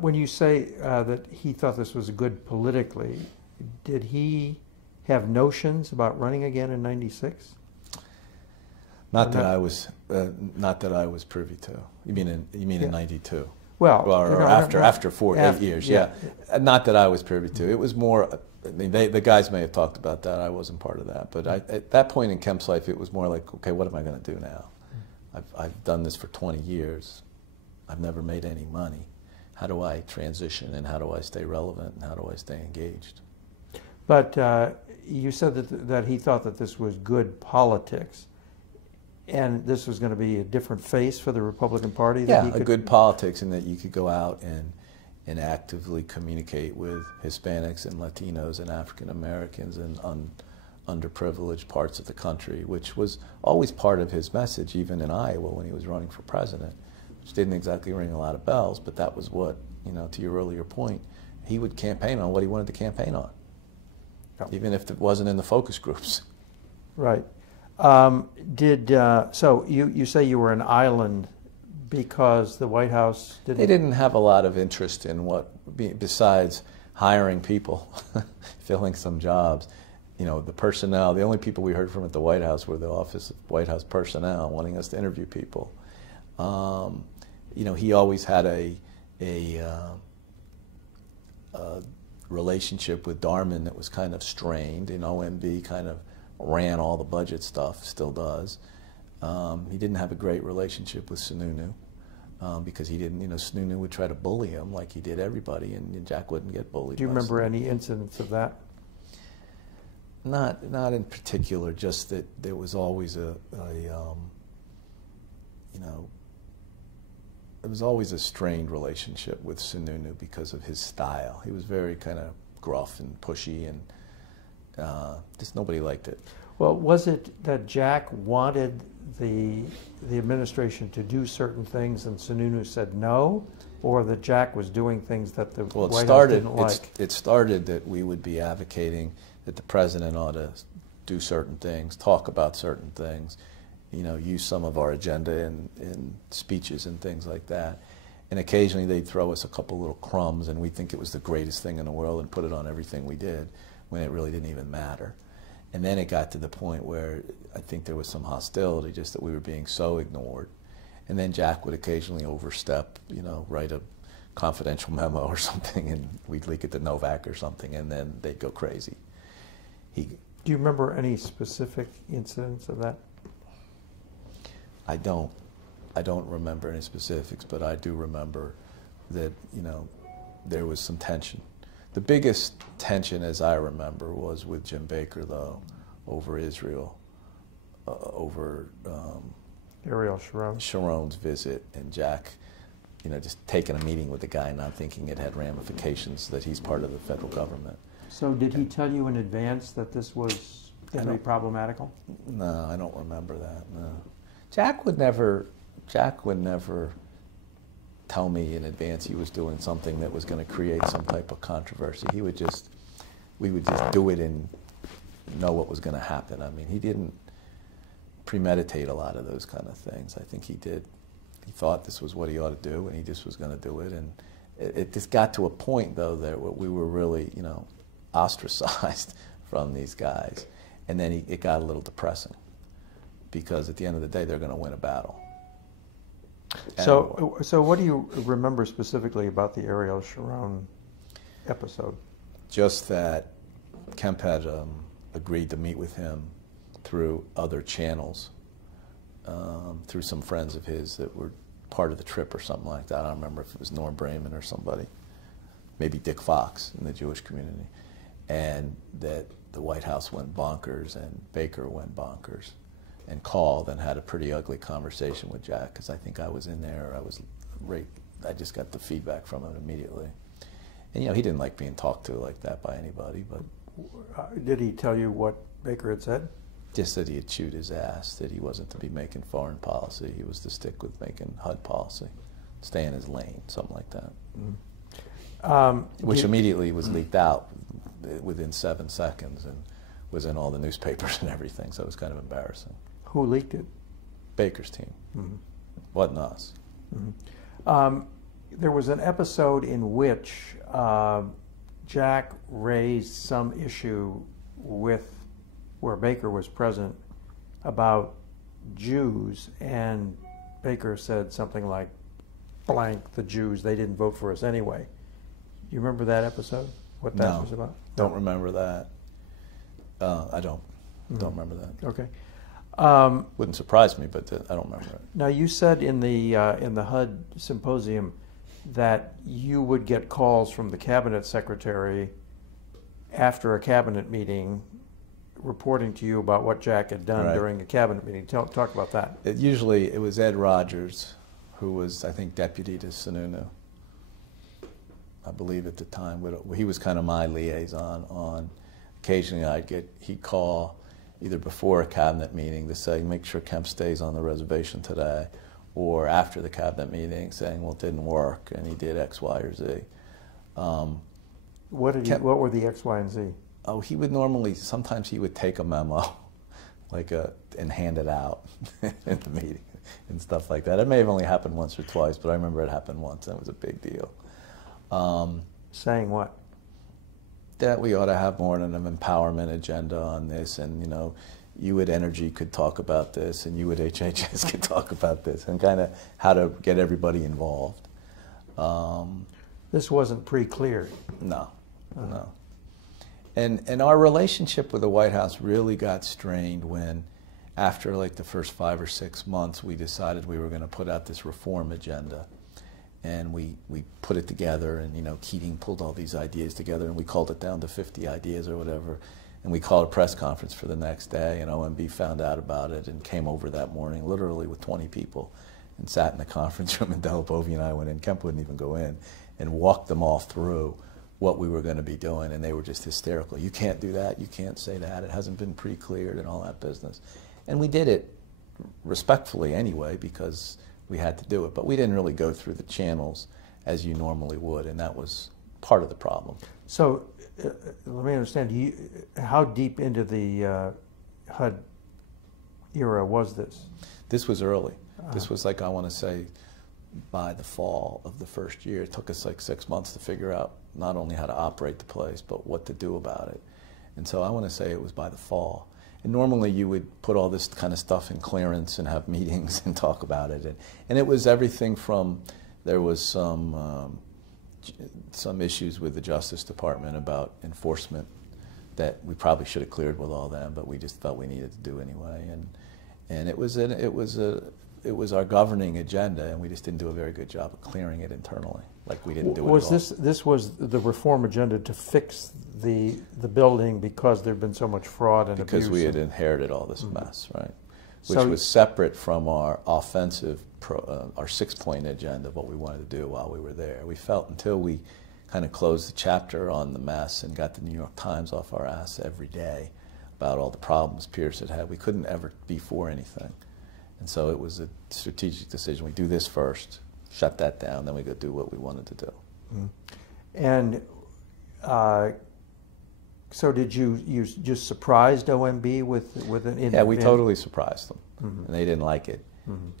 When you say that he thought this was good politically, did he have notions about running again in '96? Not that I was privy to. You mean in '92? Well, or after 8 years? Yeah. Not that I was privy to. It was more. I mean, the guys may have talked about that. I wasn't part of that. But at that point in Kemp's life, it was more like, okay, what am I going to do now? I've done this for 20 years. I've never made any money. How do I transition, and how do I stay relevant, and how do I stay engaged? But you said that he thought that this was good politics, and this was going to be a different face for the Republican Party? Yeah, a good politics, in that you could go out and actively communicate with Hispanics and Latinos and African Americans and underprivileged parts of the country, which was always part of his message, even in Iowa when he was running for president, which didn't exactly ring a lot of bells, but that was what, to your earlier point, he would campaign on what he wanted to campaign on, even if it wasn't in the focus groups. Right. So you say you were an island because the White House didn't... They didn't have a lot of interest in besides hiring people, filling some jobs. The personnel, the only people we heard from at the White House were the Office of White House personnel wanting us to interview people. He always had a relationship with Darman that was kind of strained. OMB kind of ran all the budget stuff, still does. He didn't have a great relationship with Sununu because he didn't, Sununu would try to bully him like he did everybody, and Jack wouldn't get bullied. Do you remember any incidents of that? Not in particular, just that there was always it was always a strained relationship with Sununu because of his style. He was very kind of gruff and pushy, and just nobody liked it. Well, was it that Jack wanted the administration to do certain things and Sununu said no, or that Jack was doing things that the White House didn't like? It started that we would be advocating that the president ought to do certain things, talk about certain things, use some of our agenda in speeches and things like that. And occasionally they'd throw us a couple little crumbs, and we'd think it was the greatest thing in the world and put it on everything we did when it really didn't even matter. And then it got to the point where I think there was some hostility, just that we were being so ignored. And then Jack would occasionally overstep, write a confidential memo or something, and we'd leak it to Novak or something, and then they'd go crazy. Do you remember any specific incidents of that? I don't remember any specifics, but I do remember that, there was some tension. The biggest tension, as I remember, was with Jim Baker, though, over Israel, over Ariel Sharon. Sharon's visit, and Jack, just taking a meeting with the guy, not thinking it had ramifications, that he's part of the federal government. So did he tell you in advance that this was going to be problematical? No, I don't remember that, no. Jack would never tell me in advance he was doing something that was going to create some type of controversy. We would just do it and know what was going to happen. I mean, he didn't premeditate a lot of those kind of things. I think he did. He thought this was what he ought to do, and he just was going to do it. And it just got to a point, though, that we were really, ostracized from these guys. And then it got a little depressing, because at the end of the day, they're going to win a battle. So what do you remember specifically about the Ariel Sharon episode? Just that Kemp had agreed to meet with him through other channels, through some friends of his that were part of the trip or something like that. I don't remember if it was Norm Brayman or somebody, maybe Dick Fox in the Jewish community, and that the White House went bonkers and Baker went bonkers, and called and had a pretty ugly conversation with Jack, because I think I was in there. I just got the feedback from him immediately. And he didn't like being talked to like that by anybody. But did he tell you what Baker had said? Just that he had chewed his ass, that he wasn't to be making foreign policy. He was to stick with making HUD policy. stay in his lane, something like that. Mm-hmm. Which immediately was leaked out within 7 seconds and was in all the newspapers and everything, so it was kind of embarrassing. Who leaked it? Baker's team. Mm-hmm. Wasn't us. Mm-hmm. There was an episode in which Jack raised some issue with where Baker was present about Jews, and Baker said something like, blank the Jews, they didn't vote for us anyway. You remember that episode? What that was about? Don't remember that. I don't remember that. Okay. Wouldn't surprise me, but I don't remember it. Now, you said in the HUD symposium that you would get calls from the cabinet secretary after a cabinet meeting reporting to you about what Jack had done during a cabinet meeting. Talk about that. Usually it was Ed Rogers, who was, I think, deputy to Sununu, I believe at the time. He was kind of my liaison on. Occasionally he'd call either before a cabinet meeting to say, make sure Kemp stays on the reservation today, or after the cabinet meeting saying, well, it didn't work, and he did X, Y, or Z. What were the X, Y, and Z? Oh, he would normally, sometimes he would take a memo and hand it out in the meeting and stuff like that. It may have only happened once or twice, but I remember it happened once, and it was a big deal. Saying what? That we ought to have more than an empowerment agenda on this, and you at Energy could talk about this, and you at HHS could talk about this, and kind of how to get everybody involved. This wasn't pre-cleared? No, no. And our relationship with the White House really got strained when, after like the first 5 or 6 months, we decided we were going to put out this reform agenda. And we put it together, and Keating pulled all these ideas together, and we called it down to 50 ideas or whatever. And we called a press conference for the next day, and OMB found out about it and came over that morning, literally with 20 people, and sat in the conference room, and Delapovy and I went in, Kemp wouldn't even go in, and walked them all through what we were going to be doing, and they were just hysterical. You can't do that, you can't say that, it hasn't been pre-cleared and all that business. And we did it respectfully anyway, because we had to do it, but we didn't really go through the channels as you normally would, and that was part of the problem. So let me understand, how deep into the HUD era was this? This was early. This was like, I want to say, by the fall of the first year. It took us like 6 months to figure out not only how to operate the place, but what to do about it. And so I want to say it was by the fall. And normally you would put all this kind of stuff in clearance and have meetings and talk about it. And it was everything from, there was some issues with the Justice Department about enforcement that we probably should have cleared with all them, but we just felt we needed to do anyway. And it was our governing agenda, and we just didn't do a very good job of clearing it internally. Like we didn't do it at all. This was the reform agenda to fix the building because there'd been so much fraud and abuse? Because we had inherited all this mess, right? Which was separate from our offensive, our 6-point agenda of what we wanted to do while we were there. We felt until we kind of closed the chapter on the mess and got the New York Times off our ass every day about all the problems Pierce had had, we couldn't ever be for anything. And so it was a strategic decision. We do this first, shut that down, then we go do what we wanted to do. And so did you just surprised OMB with an Yeah, we totally surprised them, and they didn't like it.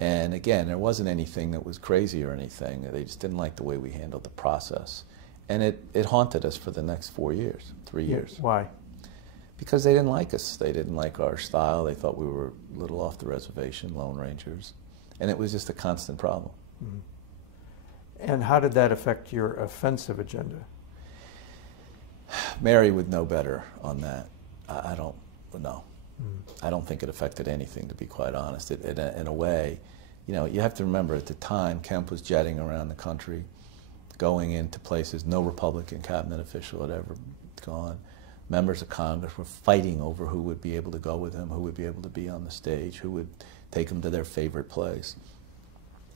And again, there wasn't anything that was crazy or anything. They just didn't like the way we handled the process. And it haunted us for the next 4 years, 3 years. Why? Because they didn't like us. They didn't like our style. They thought we were a little off the reservation, Lone Rangers. And it was just a constant problem. And how did that affect your offensive agenda? Mary would know better on that. I don't know. I don't think it affected anything, to be quite honest. In a way, you have to remember at the time, Kemp was jetting around the country, going into places no Republican cabinet official had ever gone. Members of Congress were fighting over who would be able to go with him, who would be able to be on the stage, who would take him to their favorite place.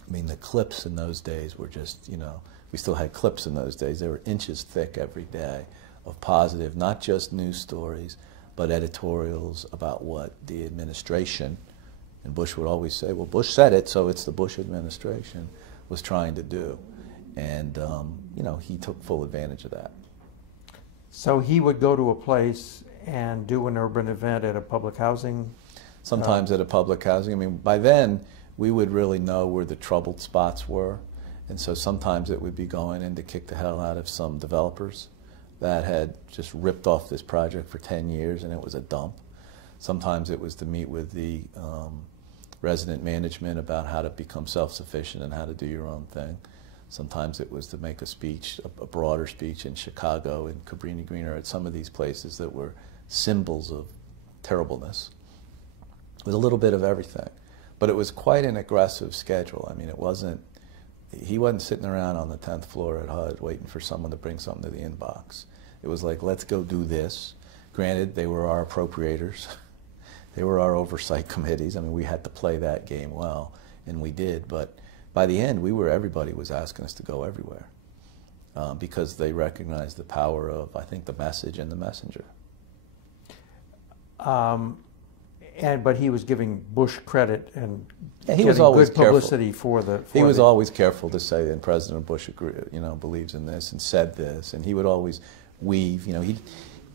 I mean, the clips in those days were just, we still had clips in those days. They were inches thick every day of positive, not just news stories, but editorials about what the administration, and Bush would always say, well, Bush said it, so it's the Bush administration, was trying to do. And, you know, he took full advantage of that. So he would go to a place and do an urban event at a public housing? Sometimes at a public housing. I mean, by then, we would really know where the troubled spots were. And so sometimes it would be going in to kick the hell out of some developers that had just ripped off this project for 10 years and it was a dump. Sometimes it was to meet with the resident management about how to become self-sufficient and how to do your own thing. Sometimes it was to make a speech, a broader speech in Chicago and Cabrini Green or at some of these places that were symbols of terribleness. With a little bit of everything. But it was quite an aggressive schedule. I mean, he wasn't sitting around on the 10th floor at HUD waiting for someone to bring something to the inbox. It was like, let's go do this. Granted, they were our appropriators. They were our oversight committees. I mean, we had to play that game well, and we did. But by the end, everybody was asking us to go everywhere because they recognized the power of, I think, the message and the messenger. But he was giving Bush credit and he was always good publicity for the. He was always careful to say, and President Bush, believes in this and said this, and he would always weave.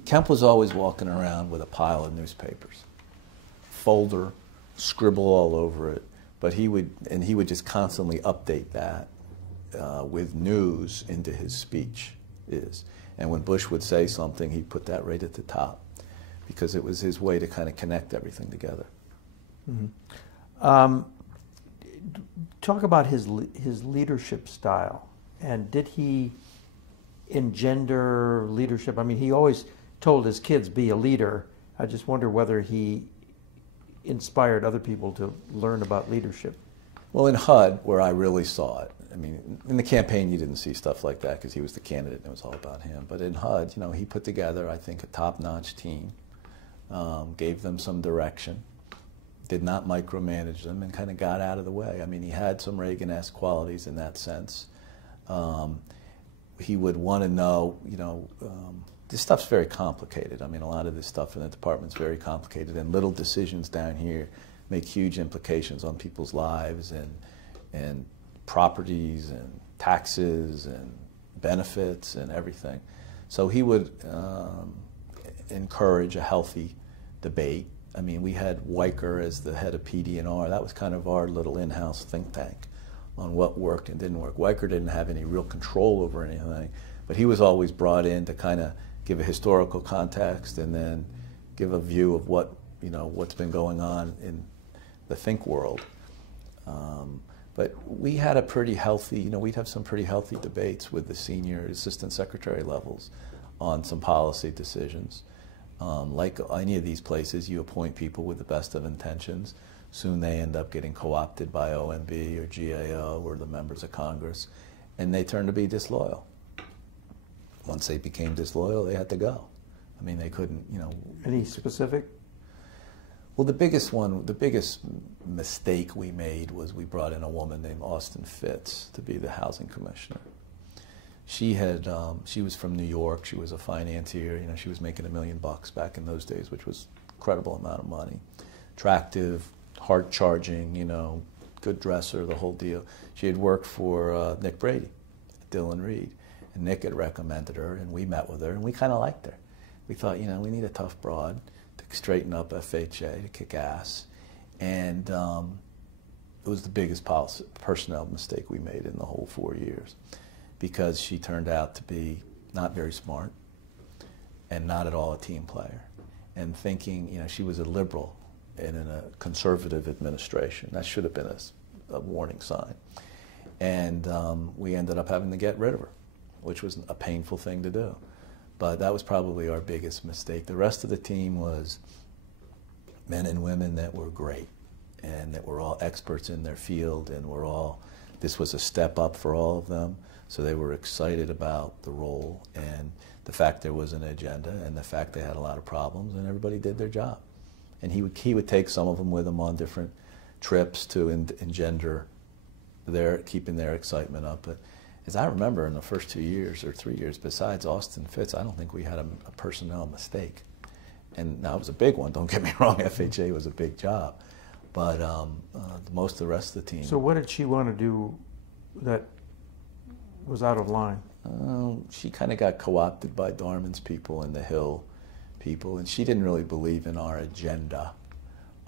Kemp was always walking around with a pile of newspapers, folder, scribble all over it. But he would just constantly update that with news into his speech. And when Bush would say something, he'd put that right at the top, because it was his way to kind of connect everything together. Mm-hmm. Talk about his leadership style, and did he engender leadership? I mean, he always told his kids, be a leader. I just wonder whether he inspired other people to learn about leadership. Well, in HUD, where I really saw it, I mean, in the campaign you didn't see stuff like that because he was the candidate and it was all about him. But in HUD, he put together, I think, a top-notch team, gave them some direction, did not micromanage them, and kind of got out of the way. I mean, he had some Reagan-esque qualities in that sense. He would want to know, this stuff's very complicated. I mean, a lot of this stuff in the department's very complicated, and little decisions down here make huge implications on people's lives and properties and taxes and benefits and everything. So he would encourage a healthy debate. I mean, we had Weicker as the head of PD&R. That was kind of our little in-house think tank on what worked and didn't work. Weicker didn't have any real control over anything, but he was always brought in to kind of give a historical context and then give a view of what's been going on in the think world. But we had a pretty healthy, we'd have some pretty healthy debates with the senior assistant secretary levels on some policy decisions. Like any of these places, you appoint people with the best of intentions. Soon they end up getting co-opted by OMB or GAO or the members of Congress, and they turn to be disloyal. Once they became disloyal, they had to go. I mean, they couldn't, Any specific? Well, the biggest mistake we made was we brought in a woman named Austin Fitz to be the housing commissioner. She was from New York. She was a financier. She was making $1 million back in those days, which was an incredible amount of money. Attractive, hard charging, good dresser, the whole deal. She had worked for Nick Brady at Dillon Reed, and Nick had recommended her, and we met with her, and we kind of liked her. We thought, we need a tough broad to straighten up FHA, to kick ass, and it was the biggest personnel mistake we made in the whole 4 years, because she turned out to be not very smart and not at all a team player, and thinking, she was a liberal and in a conservative administration. That should have been a warning sign. And we ended up having to get rid of her, which was a painful thing to do. But that was probably our biggest mistake. The rest of the team was men and women that were great and that were all experts in their field, and this was a step up for all of them. So they were excited about the role and the fact there was an agenda and the fact they had a lot of problems, and everybody did their job. And he would take some of them with him on different trips to engender keeping their excitement up. But as I remember, in the first 2 years or 3 years, besides Austin Fitz, I don't think we had a personnel mistake. And now it was a big one, don't get me wrong, FHA was a big job. But most of the rest of the team. So what did she want to do that was out of line? She kind of got co-opted by Darman's people and the Hill people, and she didn't really believe in our agenda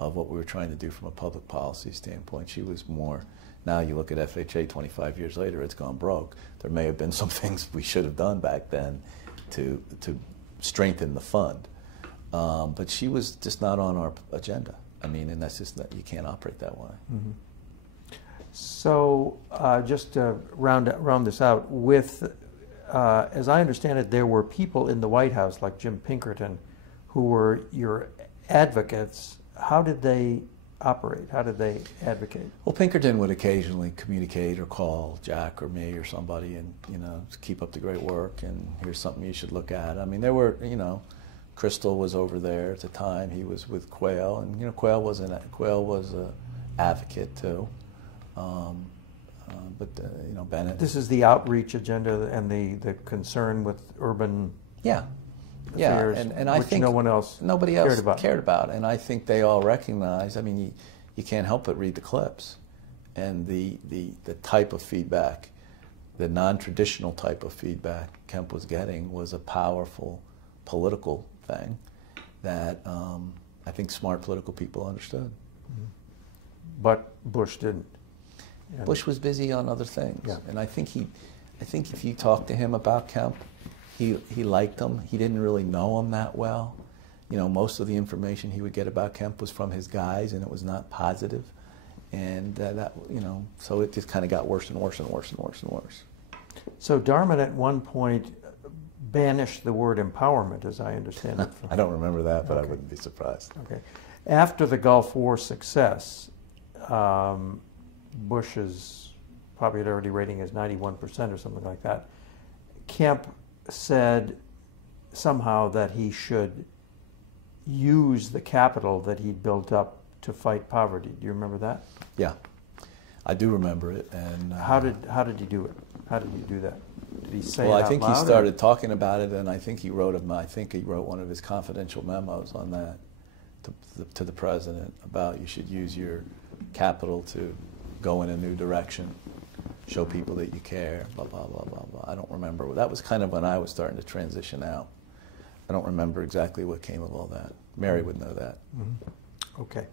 of what we were trying to do from a public policy standpoint. She was more, now you look at FHA 25 years later, it's gone broke. There may have been some things we should have done back then to strengthen the fund. But she was just not on our agenda. I mean, and that's just, you can't operate that way. Mm-hmm. So just to round this out, with, as I understand it, there were people in the White House like Jim Pinkerton who were your advocates. How did they operate? How did they advocate? Well, Pinkerton would occasionally communicate or call Jack or me or somebody and, keep up the great work, and here's something you should look at. I mean, there were, Crystal was over there at the time. He was with Quayle, and, Quayle was an advocate too. But Bennett. This is the outreach agenda and the concern with urban affairs, and I which think nobody else cared about. And I think they all recognize. I mean, you can't help but read the clips, and the type of feedback, the non-traditional type of feedback Kemp was getting was a powerful political thing that I think smart political people understood. But Bush didn't. Bush was busy on other things, yeah. And I think if you talk to him about Kemp, he liked him. He didn't really know him that well. Most of the information he would get about Kemp was from his guys, and it was not positive. And so it just kind of got worse and worse and worse and worse and worse. So Darman at one point banished the word empowerment, as I understand it. I don't remember that, but okay. I wouldn't be surprised. Okay. After the Gulf War success, Bush's popularity rating is 91% or something like that. Kemp said somehow that he should use the capital that he'd built up to fight poverty. Do you remember that? Yeah, I do remember it. And how did he do it? How did he do that? Did he say? Well, I think he started talking about it, and I think he wrote one of his confidential memos on that to the president about you should use your capital to go in a new direction, show people that you care, blah, blah, blah, blah, blah. I don't remember. That was kind of when I was starting to transition out. I don't remember exactly what came of all that. Mary would know that. Mm-hmm. Okay.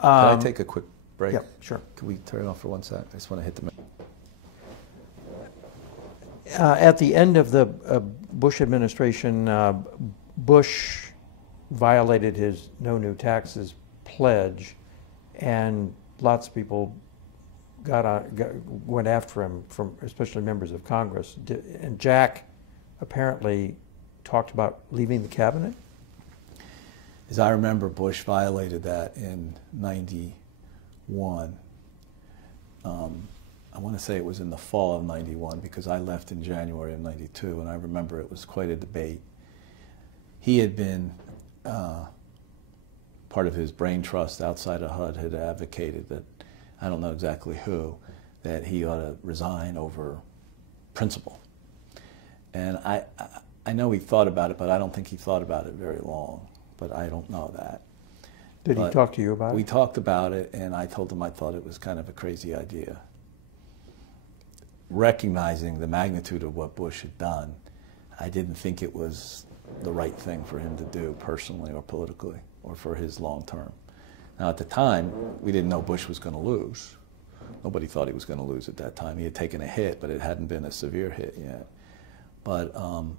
Can I take a quick break? Yeah, sure. Can we turn it off for 1 sec? I just want to hit the... At the end of the Bush administration, Bush violated his no new taxes pledge, and lots of people went after him, especially members of Congress. And Jack apparently talked about leaving the cabinet? As I remember, Bush violated that in '91. I want to say it was in the fall of '91 because I left in January of '92, and I remember it was quite a debate. He had been, part of his brain trust outside of HUD had advocated that, I don't know exactly who, that he ought to resign over principle. And I know he thought about it, but I don't think he thought about it very long. But I don't know that. Did he talk to you about it? We talked about it, and I told him I thought it was kind of a crazy idea. Recognizing the magnitude of what Bush had done, I didn't think it was the right thing for him to do personally or politically or for his long term. Now, at the time, we didn't know Bush was going to lose. Nobody thought he was going to lose at that time. He had taken a hit, but it hadn't been a severe hit yet. But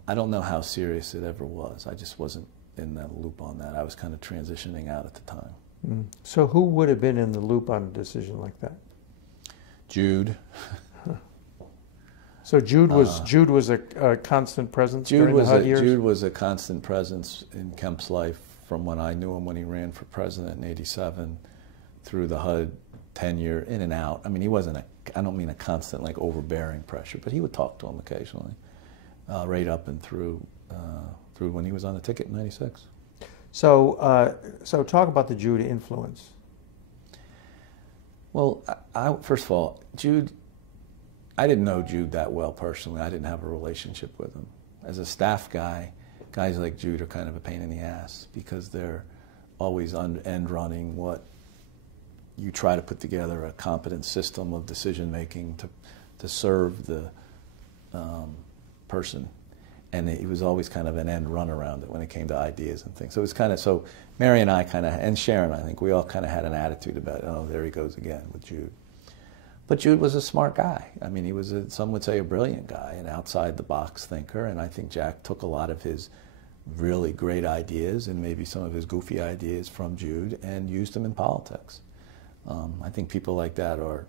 I don't know how serious it ever was. I just wasn't in the loop on that. I was kind of transitioning out at the time. Mm. So who would have been in the loop on a decision like that? Jude. So Jude was a constant presence during the HUD years? Jude was a constant presence in Kemp's life from when I knew him when he ran for president in '87 through the HUD tenure, in and out. I mean, he wasn't I don't mean a constant, like, overbearing pressure, but he would talk to him occasionally, right up and through when he was on the ticket in '96. So talk about the Jude influence. Well, first of all, Jude, I didn't know Jude that well personally. I didn't have a relationship with him. As a staff guy, guys like Jude are kind of a pain in the ass because they're always end running what you try to put together a competent system of decision making to serve the person. And he was always kind of an end run around it when it came to ideas and things. So it was kind of, so Mary and I kind of, and Sharon, I think, we all kind of had an attitude about, oh, there he goes again with Jude. But Jude was a smart guy. I mean, he was, some would say, a brilliant guy, an outside-the-box thinker, and I think Jack took a lot of his really great ideas and maybe some of his goofy ideas from Jude and used them in politics. I think people like that are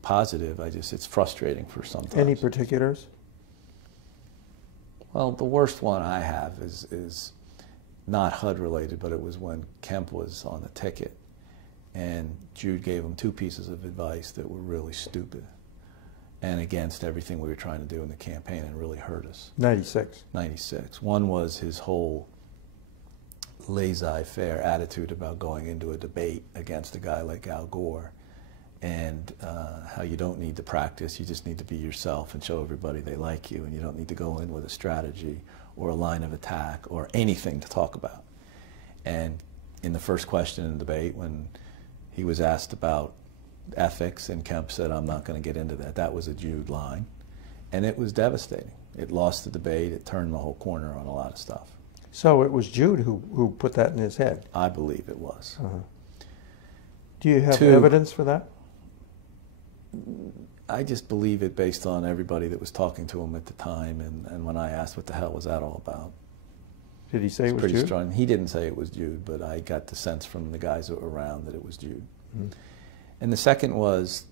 positive. It's frustrating for sometimes. Any particulars? Well, the worst one I have is not HUD related, but it was when Kemp was on the ticket, and Jude gave him 2 pieces of advice that were really stupid and against everything we were trying to do in the campaign and really hurt us. 96. 96. One was his whole laissez-faire attitude about going into a debate against a guy like Al Gore, and how you don't need to practice, you just need to be yourself and show everybody they like you, and you don't need to go in with a strategy or a line of attack or anything to talk about. And in the first question in the debate, when he was asked about ethics, and Kemp said, I'm not going to get into that, that was a Jude line. And it was devastating. It lost the debate, it turned the whole corner on a lot of stuff. So it was Jude who put that in his head? I believe it was. Do you have evidence for that? I just believe it based on everybody that was talking to him at the time, and when I asked what the hell was that all about. Did he say it was pretty Jude? Strong. He didn't say it was Jude, but I got the sense from the guys that were around that it was Jude. And the second was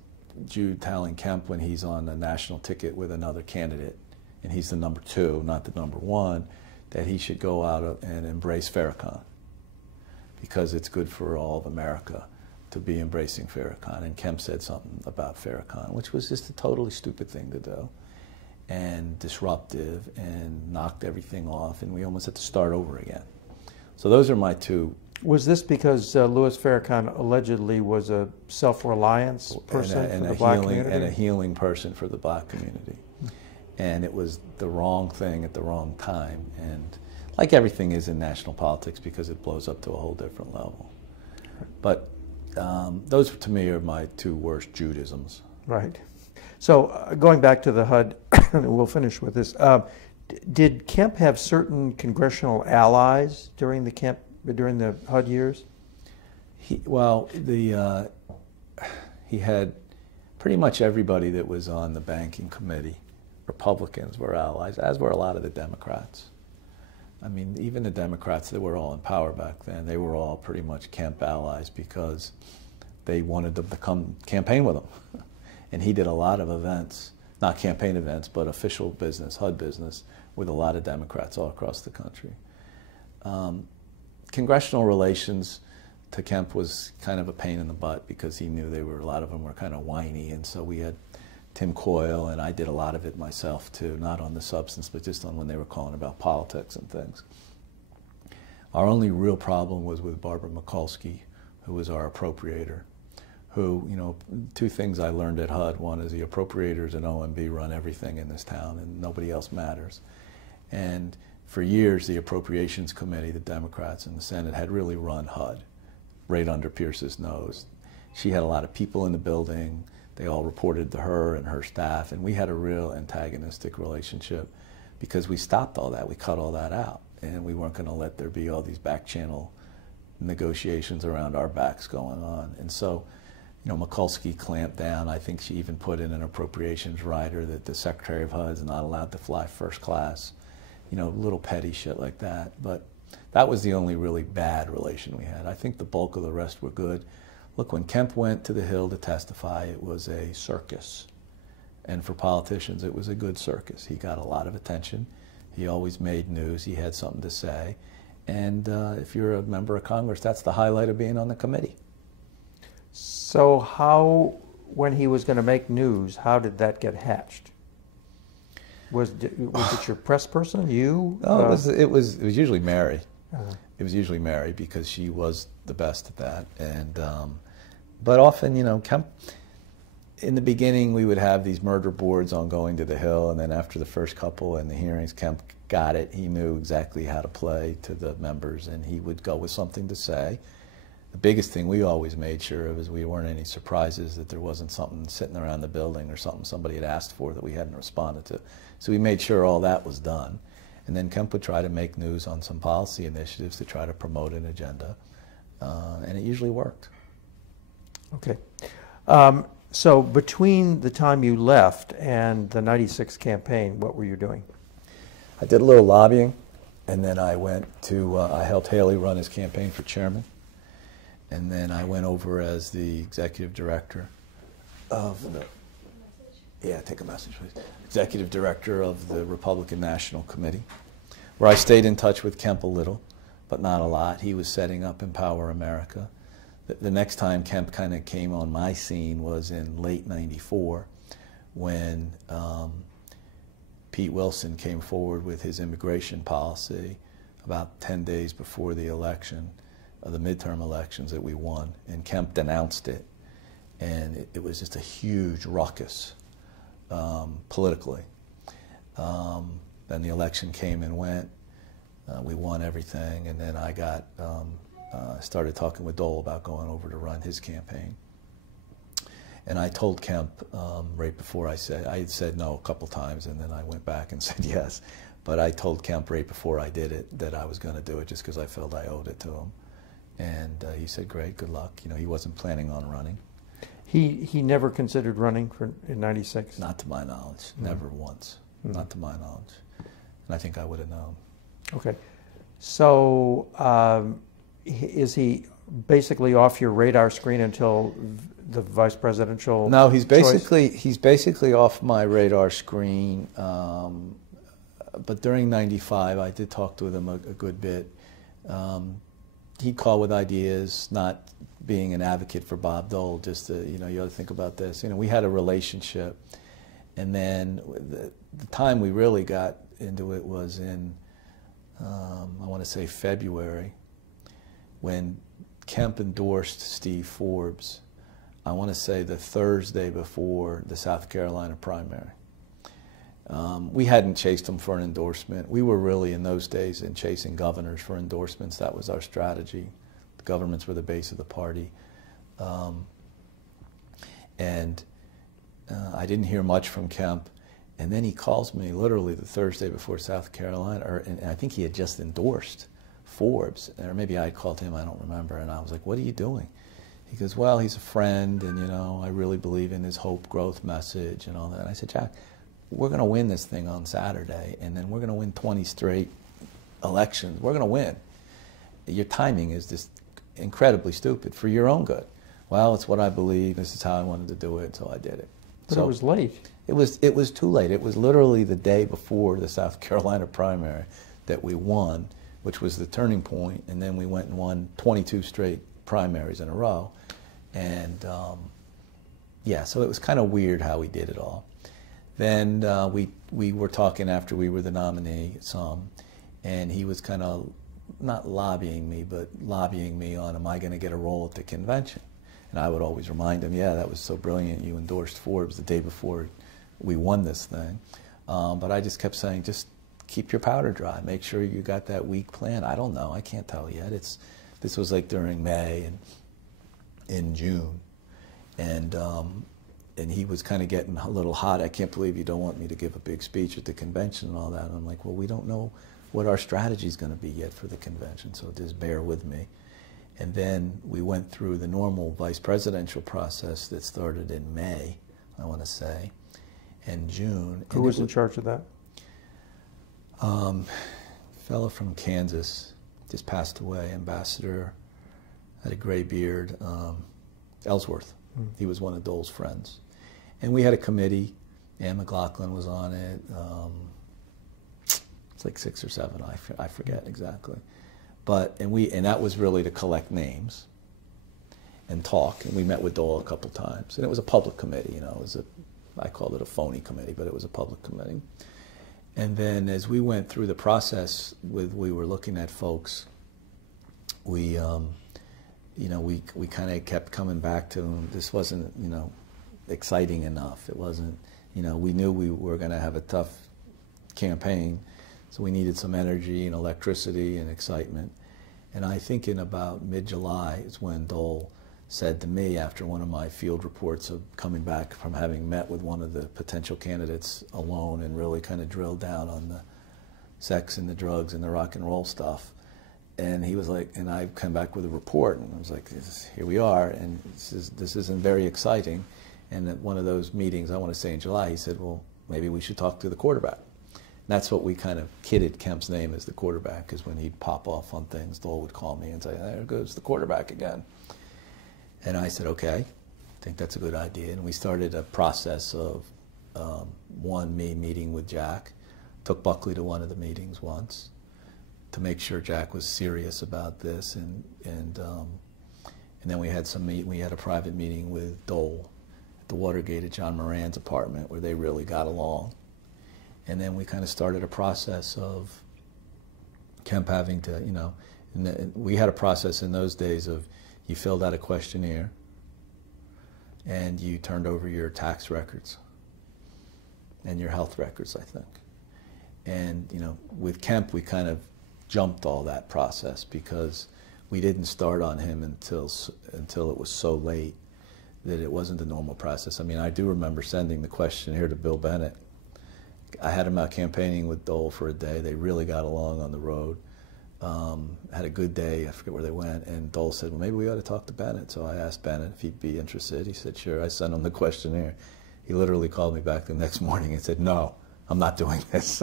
Jude telling Kemp when he's on a national ticket with another candidate, and he's the number 2, not the number 1, that he should go out and embrace Farrakhan, because it's good for all of America to be embracing Farrakhan. And Kemp said something about Farrakhan, which was just a totally stupid thing to do, and disruptive, and knocked everything off, and we almost had to start over again. So those are my 2. Was this because Louis Farrakhan allegedly was a self-reliance person for the black community? And a healing person for the black community. And it was the wrong thing at the wrong time, and like everything is in national politics, because it blows up to a whole different level. But those, to me, are my 2 worst Judaisms. Right. So going back to the HUD, and we'll finish with this. Did Kemp have certain congressional allies during the HUD years? He had pretty much everybody that was on the banking committee. Republicans were allies, as were a lot of the Democrats. I mean, even the Democrats that were all in power back then, they were all pretty much Kemp allies, because they wanted to come campaign with him. And he did a lot of events, not campaign events, but official business, HUD business, with a lot of Democrats all across the country. Congressional relations to Kemp was kind of a pain in the butt, because he knew a lot of them were kind of whiny, and so we had Tim Coyle, and I did a lot of it myself too, not on the substance, but just on when they were calling about politics and things. Our only real problem was with Barbara Mikulski, who was our appropriator, who, 2 things I learned at HUD. One is the appropriators and OMB run everything in this town, and nobody else matters. And for years, the Appropriations Committee, the Democrats in the Senate, had really run HUD right under Pierce's nose. She had a lot of people in the building. They all reported to her and her staff, and we had a real antagonistic relationship, because we stopped all that. We cut all that out, and we weren't going to let there be all these back channel negotiations around our backs going on. And so, Mikulski clamped down. I think she even put in an appropriations rider that the Secretary of HUD is not allowed to fly first class. Little petty shit like that. But that was the only really bad relation we had. I think the bulk of the rest were good. Look, when Kemp went to the Hill to testify, it was a circus. And for politicians, it was a good circus. He got a lot of attention. He always made news. He had something to say. And if you're a member of Congress, that's the highlight of being on the committee. So how, when he was going to make news, how did that get hatched? Was it your press person, you? No, it was usually Mary. It was usually Mary, because she was the best at that. And but often, Kemp, in the beginning, we would have these murder boards on going to the Hill, and then after the first couple and the hearings, Kemp got it. He knew exactly how to play to the members, and he would go with something to say. the biggest thing we always made sure of is we weren't any surprises, that there wasn't something sitting around the building or something somebody had asked for that we hadn't responded to. So we made sure all that was done. And then Kemp would try to make news on some policy initiatives to try to promote an agenda. And it usually worked. Okay. So between the time you left and the '96 campaign, what were you doing? I did a little lobbying, and then I went to, I helped Haley run his campaign for chairman. And then I went over as the executive director of the, yeah, take a message, please. Executive director of the Republican National Committee, where I stayed in touch with Kemp a little, but not a lot. He was setting up Empower America. The next time Kemp kind of came on my scene was in late '94, when Pete Wilson came forward with his immigration policy about 10 days before the election, the midterm elections that we won, and Kemp denounced it, and it was just a huge ruckus politically. Then the election came and went. We won everything, and then I got started talking with Dole about going over to run his campaign. And I told Kemp right before I had said no a couple times, and then I went back and said yes. But I told Kemp right before I did it that I was going to do it just because I felt I owed it to him. And he said, great, good luck. You know, he wasn't planning on running. He never considered running in '96? Not to my knowledge. Never once. Not to my knowledge. And I think I would have known. Okay. So is he basically off your radar screen until the vice presidential No, he's choice? basically off my radar screen. But during '95, I did talk to him a good bit. He'd call with ideas, not being an advocate for Bob Dole, just to, you know, you ought to think about this. You know, we had a relationship, and then the time we really got into it was in, I want to say February, when Kemp endorsed Steve Forbes, I want to say the Thursday before the South Carolina primary. We hadn't chased him for an endorsement. We were really, in those days, in chasing governors for endorsements. That was our strategy. The governments were the base of the party. I didn't hear much from Kemp. And then he calls me literally the Thursday before South Carolina, and I think he had just endorsed Forbes, or maybe I called him, I don't remember. And I was like, what are you doing? He goes, well, he's a friend, and, you know, I really believe in his hope growth message and all that. And I said, Jack, we're going to win this thing on Saturday, and then we're going to win 20 straight elections. We're going to win. Your timing is just incredibly stupid for your own good. Well, it's what I believe. This is how I wanted to do it, so I did it. But it was late. It was too late. It was literally the day before the South Carolina primary that we won, which was the turning point, and then we went and won 22 straight primaries in a row. And yeah, so it was kind of weird how we did it all. Then we were talking after we were the nominee some, and he was kind of not lobbying me, but lobbying me on, am I going to get a role at the convention? And I would always remind him, yeah, that was so brilliant. You endorsed Forbes the day before we won this thing. But I just kept saying, just keep your powder dry. Make sure you got that week plan. I don't know. I can't tell yet. This was like during May and in June. And he was kind of getting a little hot. I can't believe you don't want me to give a big speech at the convention and all that. And I'm like, well, we don't know what our strategy is going to be yet for the convention, so just bear with me. And then we went through the normal vice presidential process that started in May, I want to say, and June. Who was in charge of that? A fellow from Kansas just passed away, ambassador, had a gray beard, Ellsworth. He was one of Dole's friends. And we had a committee. Ann McLaughlin was on it. It's like 6 or 7, I forget exactly. But, and that was really to collect names and talk. And we met with Dole a couple times. And it was a public committee, you know. It was I called it a phony committee, but it was a public committee. And then as we went through the process, we were looking at folks, we kind of kept coming back to them. This wasn't, you know, exciting enough. It wasn't, you know, we knew we were going to have a tough campaign, so we needed some energy and electricity and excitement. And I think in about mid-July is when Dole said to me, after one of my field reports of coming back from having met with one of the potential candidates alone and really kind of drilled down on the sex and the drugs and the rock and roll stuff. And he was like, and I come back with a report, and I was like, here we are, and this isn't very exciting. And at one of those meetings, I want to say in July, he said, well, maybe we should talk to the quarterback. And that's what we kind of kidded Kemp's name as the quarterback, because when he'd pop off on things, Dole would call me and say, there goes the quarterback again. And I said, okay, I think that's a good idea. And we started a process of me meeting with Jack, took Buckley to one of the meetings once to make sure Jack was serious about this, and then we had a private meeting with Dole at the Watergate at John Moran's apartment where they really got along. And then we kind of started a process of Kemp having to, and we had a process in those days of you filled out a questionnaire and you turned over your tax records and your health records, I think. And, with Kemp, we kind of jumped all that process because we didn't start on him until it was so late that it wasn't the normal process. I mean, I do remember sending the questionnaire to Bill Bennett. I had him out campaigning with Dole for a day. They really got along on the road. Had a good day. I forget where they went. And Dole said, well, maybe we ought to talk to Bennett. So I asked Bennett if he'd be interested. He said, sure. I sent him the questionnaire. He literally called me back the next morning and said, no, I'm not doing this.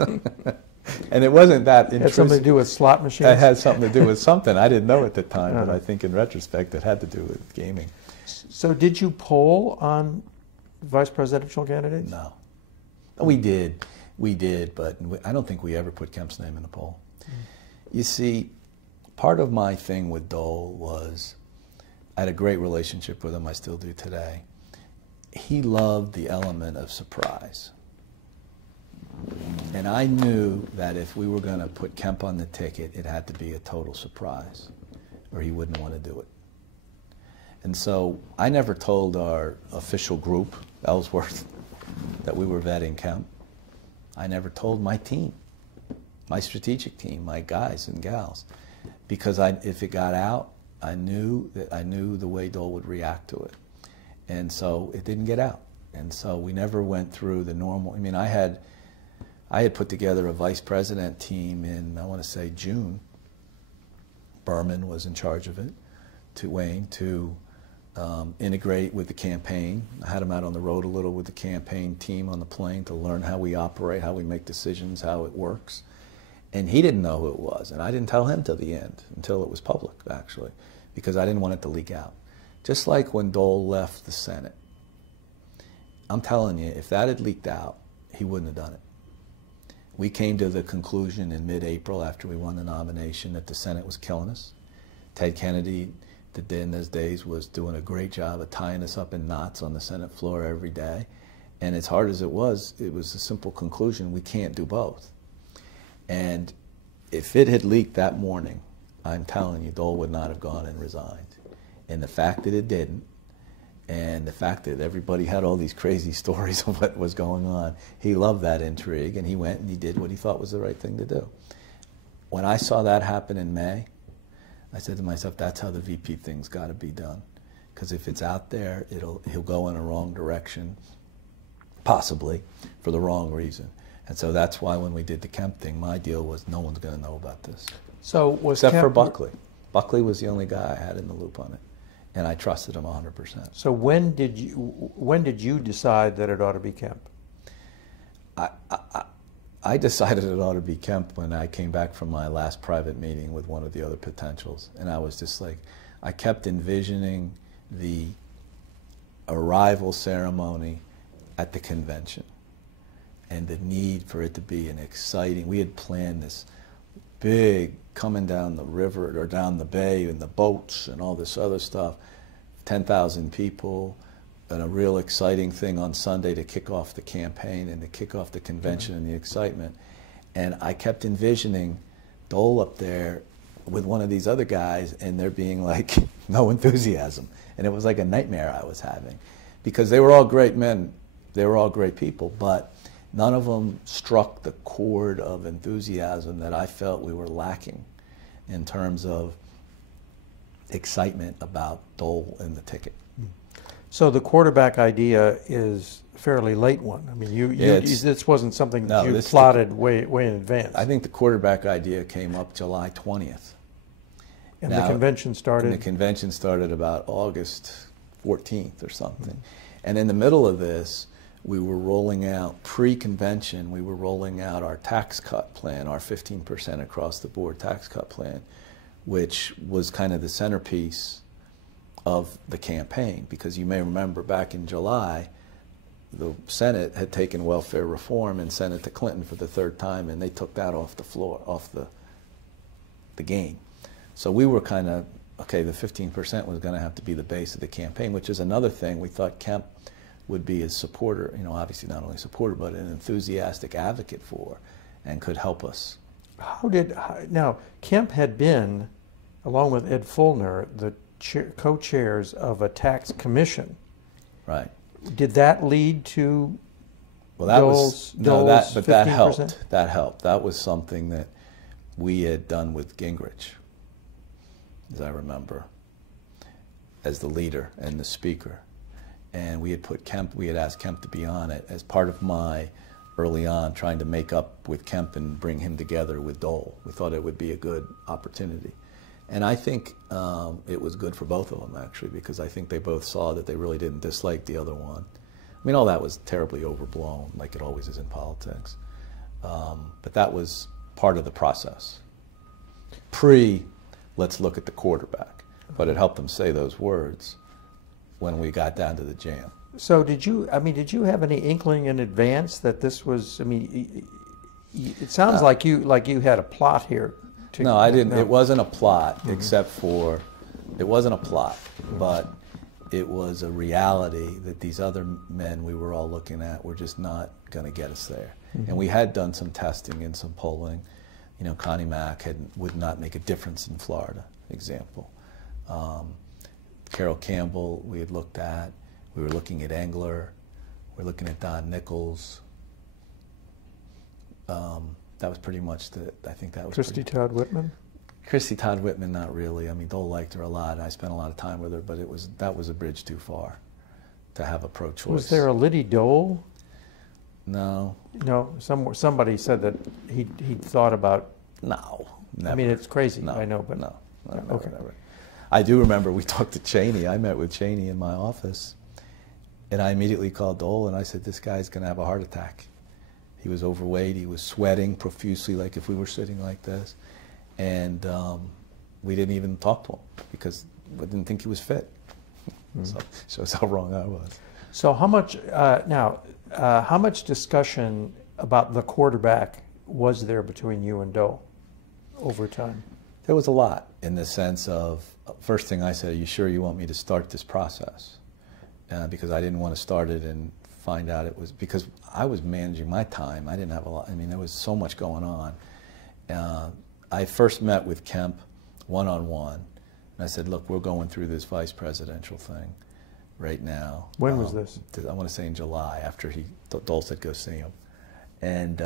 And it wasn't that intrusive. It had something to do with slot machines? It had something to do with something. I didn't know at the time, but I think in retrospect it had to do with gaming. So did you poll on vice presidential candidates? No. We did, but I don't think we ever put Kemp's name in the poll. You see, part of my thing with Dole was I had a great relationship with him. I still do today. He loved the element of surprise. And I knew that if we were going to put Kemp on the ticket, it had to be a total surprise, or he wouldn't want to do it. And so I never told our official group, Ellsworth, that we were vetting Kemp. I never told my team, my strategic team, my guys and gals, because if it got out, I knew the way Dole would react to it. And so it didn't get out. And so we never went through the normal. I mean, I had put together a vice president team in, I want to say, June. Berman was in charge of it, to integrate with the campaign. I had him out on the road a little with the campaign team on the plane to learn how we operate, how we make decisions, how it works. And he didn't know who it was, and I didn't tell him till the end, until it was public, actually, because I didn't want it to leak out. Just like when Dole left the Senate. I'm telling you, if that had leaked out, he wouldn't have done it. We came to the conclusion in mid-April after we won the nomination that the Senate was killing us. Ted Kennedy, in those days, was doing a great job of tying us up in knots on the Senate floor every day. And as hard as it was a simple conclusion: we can't do both. And if it had leaked that morning, I'm telling you, Dole would not have gone and resigned. And the fact that it didn't, and the fact that everybody had all these crazy stories of what was going on, he loved that intrigue, and he went and he did what he thought was the right thing to do. When I saw that happen in May, I said to myself, that's how the VP thing's got to be done. Because if it's out there, he'll go in a wrong direction, possibly, for the wrong reason. And so that's why when we did the Kemp thing, my deal was no one's going to know about this. So was Except Kemp, for Buckley. Buckley was the only guy I had in the loop on it. And I trusted him 100%. So when did you decide that it ought to be Kemp? I decided it ought to be Kemp when I came back from my last private meeting with one of the other potentials. And I was just like, I kept envisioning the arrival ceremony at the convention and the need for it to be an exciting, we had planned this big coming down the river or down the bay and the boats and all this other stuff, 10,000 people, and a real exciting thing on Sunday to kick off the campaign and to kick off the convention and the excitement. And I kept envisioning Dole up there with one of these other guys and there being like no enthusiasm. And it was like a nightmare I was having because they were all great men, they were all great people, but none of them struck the chord of enthusiasm that I felt we were lacking in terms of excitement about Dole and the ticket. So the quarterback idea is a fairly late one. I mean, this wasn't something that you plotted way in advance. I think the quarterback idea came up July 20th. And the convention started? And the convention started about August 14th or something. Mm-hmm. And in the middle of this, we were rolling out, pre-convention, we were rolling out our tax cut plan, our 15% across the board tax cut plan, which was kind of the centerpiece of the campaign, because you may remember back in July, the Senate had taken welfare reform and sent it to Clinton for the third time, and they took that off the floor, off the game. So we were kind of, okay, the 15% was going to have to be the base of the campaign, which is another thing we thought Kemp would be a supporter, you know, obviously not only a supporter, but an enthusiastic advocate for, and could help us. Now, Kemp had been, along with Ed Fulner, the co-chairs of a tax commission. Right. Did that lead to that Dole's that helped. That helped. That was something that we had done with Gingrich, as I remember, as the leader and the speaker. And we had put Kemp, we had asked Kemp to be on it as part of my early on trying to make up with Kemp and bring him together with Dole. We thought it would be a good opportunity. And I think it was good for both of them, actually, because I think they both saw that they really didn't dislike the other one. I mean, all that was terribly overblown, like it always is in politics. But that was part of the process. Let's look at the quarterback. But it helped them say those words when we got down to the jam. So did you have any inkling in advance that this was, I mean, it sounds like you had a plot here. No, I didn't. No. It wasn't a plot, except for, it wasn't a plot, but it was a reality that these other men we were all looking at were just not going to get us there. Mm-hmm. And we had done some testing and some polling. You know, Connie Mack would not make a difference in Florida, example. Carol Campbell we had looked at. We were looking at Engler. We were looking at Don Nichols. That was pretty much I think that was Christy Todd Whitman? Christy Todd Whitman, not really. I mean, Dole liked her a lot. I spent a lot of time with her, but that was a bridge too far to have a pro-choice. Was there a Liddy Dole? No. No, somebody said that he thought about. No, never. I mean, it's crazy. No, I know, but no, never. I do remember we talked to Cheney. I met with Cheney in my office, and I immediately called Dole and I said, "This guy's going to have a heart attack." He was overweight. He was sweating profusely, like if we were sitting like this. And we didn't even talk to him because we didn't think he was fit. Mm-hmm. So shows how wrong I was. So how much discussion about the quarterback was there between you and Dole over time? There was a lot, in the sense of, first thing I said, "Are you sure you want me to start this process?" Because I didn't want to start it and find out it was, because I was managing my time. I didn't have a lot. I mean, there was so much going on. I first met with Kemp one-on-one, and I said, "Look, we're going through this vice presidential thing right now." When was this? I want to say in July, after Dole said go see him. And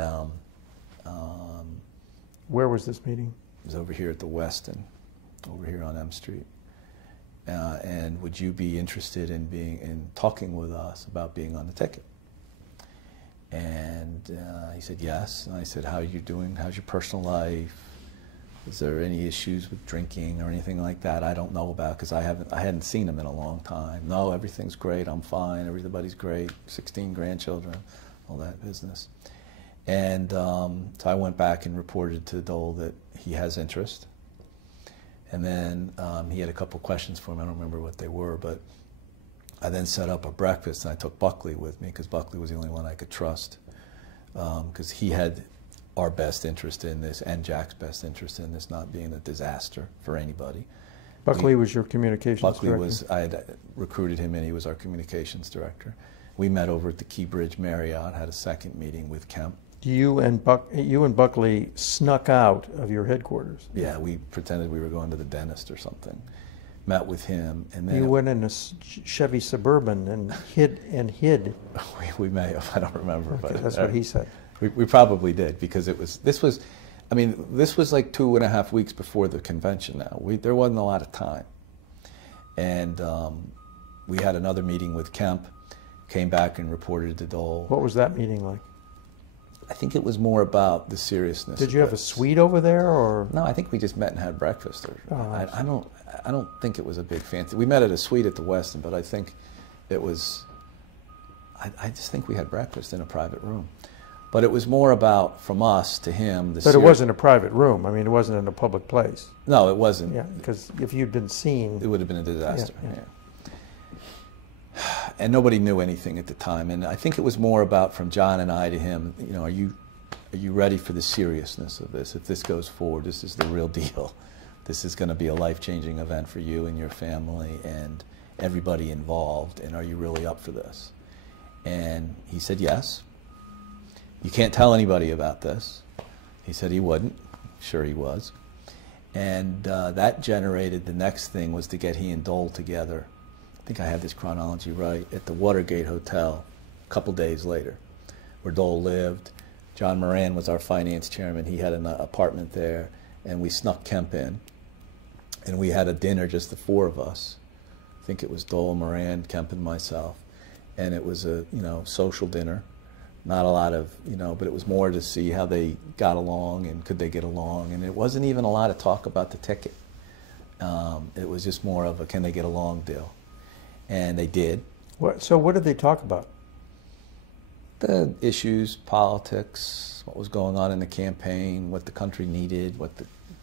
where was this meeting? It was over here at the Westin, over here on M Street. And would you be interested in talking with us about being on the ticket? And he said yes. And I said, "How are you doing? How's your personal life? Is there any issues with drinking or anything like that I don't know about?" Because I hadn't seen him in a long time. "No, everything's great. I'm fine. Everybody's great. 16 grandchildren, all that business." And so I went back and reported to Dole that he has interest. And then he had a couple questions for me. I don't remember what they were, but I then set up a breakfast, and I took Buckley with me because Buckley was the only one I could trust, because he had our best interest in this and Jack's best interest in this not being a disaster for anybody. Buckley was your communications director? I had recruited him in. He was our communications director. We met over at the Key Bridge Marriott, had a second meeting with Kemp. You and Buckley snuck out of your headquarters. Yeah, we pretended we were going to the dentist or something. Met with him, and then you went in a Chevy Suburban and hid. We may have. I don't remember. Okay, but that's what he said. We probably did, because this was like 2.5 weeks before the convention. Now there wasn't a lot of time. And we had another meeting with Kemp, came back and reported to Dole. What was that meeting like? I think it was more about the seriousness. Did you have a suite over there, or? No, I think we just met and had breakfast. Oh, I don't think it was a big fancy. We met at a suite at the Westin, but I think it was. I just think we had breakfast in a private room, but it was more about from us to him. But it wasn't a private room. I mean, it wasn't in a public place. No, it wasn't. Yeah, because if you'd been seen, it would have been a disaster. Yeah. And nobody knew anything at the time. And I think it was more about from John and I to him. You know, are you ready for the seriousness of this? If this goes forward, this is the real deal. This is going to be a life-changing event for you and your family and everybody involved. And are you really up for this? And he said yes. You can't tell anybody about this. He said he wouldn't. Sure he was. And that generated the next thing was to get he and Dole together. I think I have this chronology right, at the Watergate Hotel a couple days later, where Dole lived. John Moran was our finance chairman. He had an apartment there, and we snuck Kemp in. And we had a dinner, just the four of us. I think it was Dole, Moran, Kemp, and myself. And it was a social dinner. Not a lot of, but it was more to see how they got along and could they get along. And it wasn't even a lot of talk about the ticket. It was just more of a can they get along deal. And they did. So what did they talk about? The issues, politics, what was going on in the campaign, what the country needed, what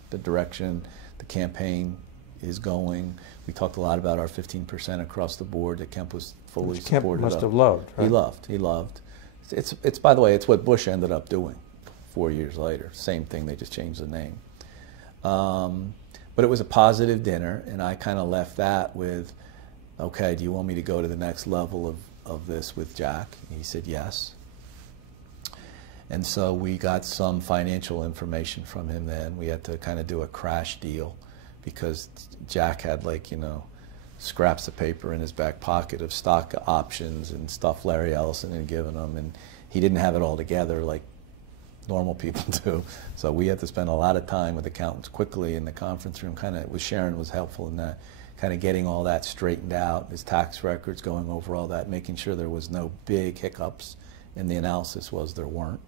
the direction the campaign is going. We talked a lot about our 15% across the board that Kemp was fully supportive of. Kemp must have loved, right? He loved. It's by the way, it's what Bush ended up doing 4 years later. Same thing, they just changed the name. But it was a positive dinner, and I kind of left that with, okay, do you want me to go to the next level of this with Jack? He said yes. And so we got some financial information from him then. We had to kind of do a crash deal because Jack had scraps of paper in his back pocket of stock options and stuff Larry Ellison had given him, and he didn't have it all together like normal people do. So we had to spend a lot of time with accountants quickly in the conference room. Sharon was helpful in that, kind of getting all that straightened out, his tax records, going over all that, making sure there was no big hiccups, and the analysis was there weren't.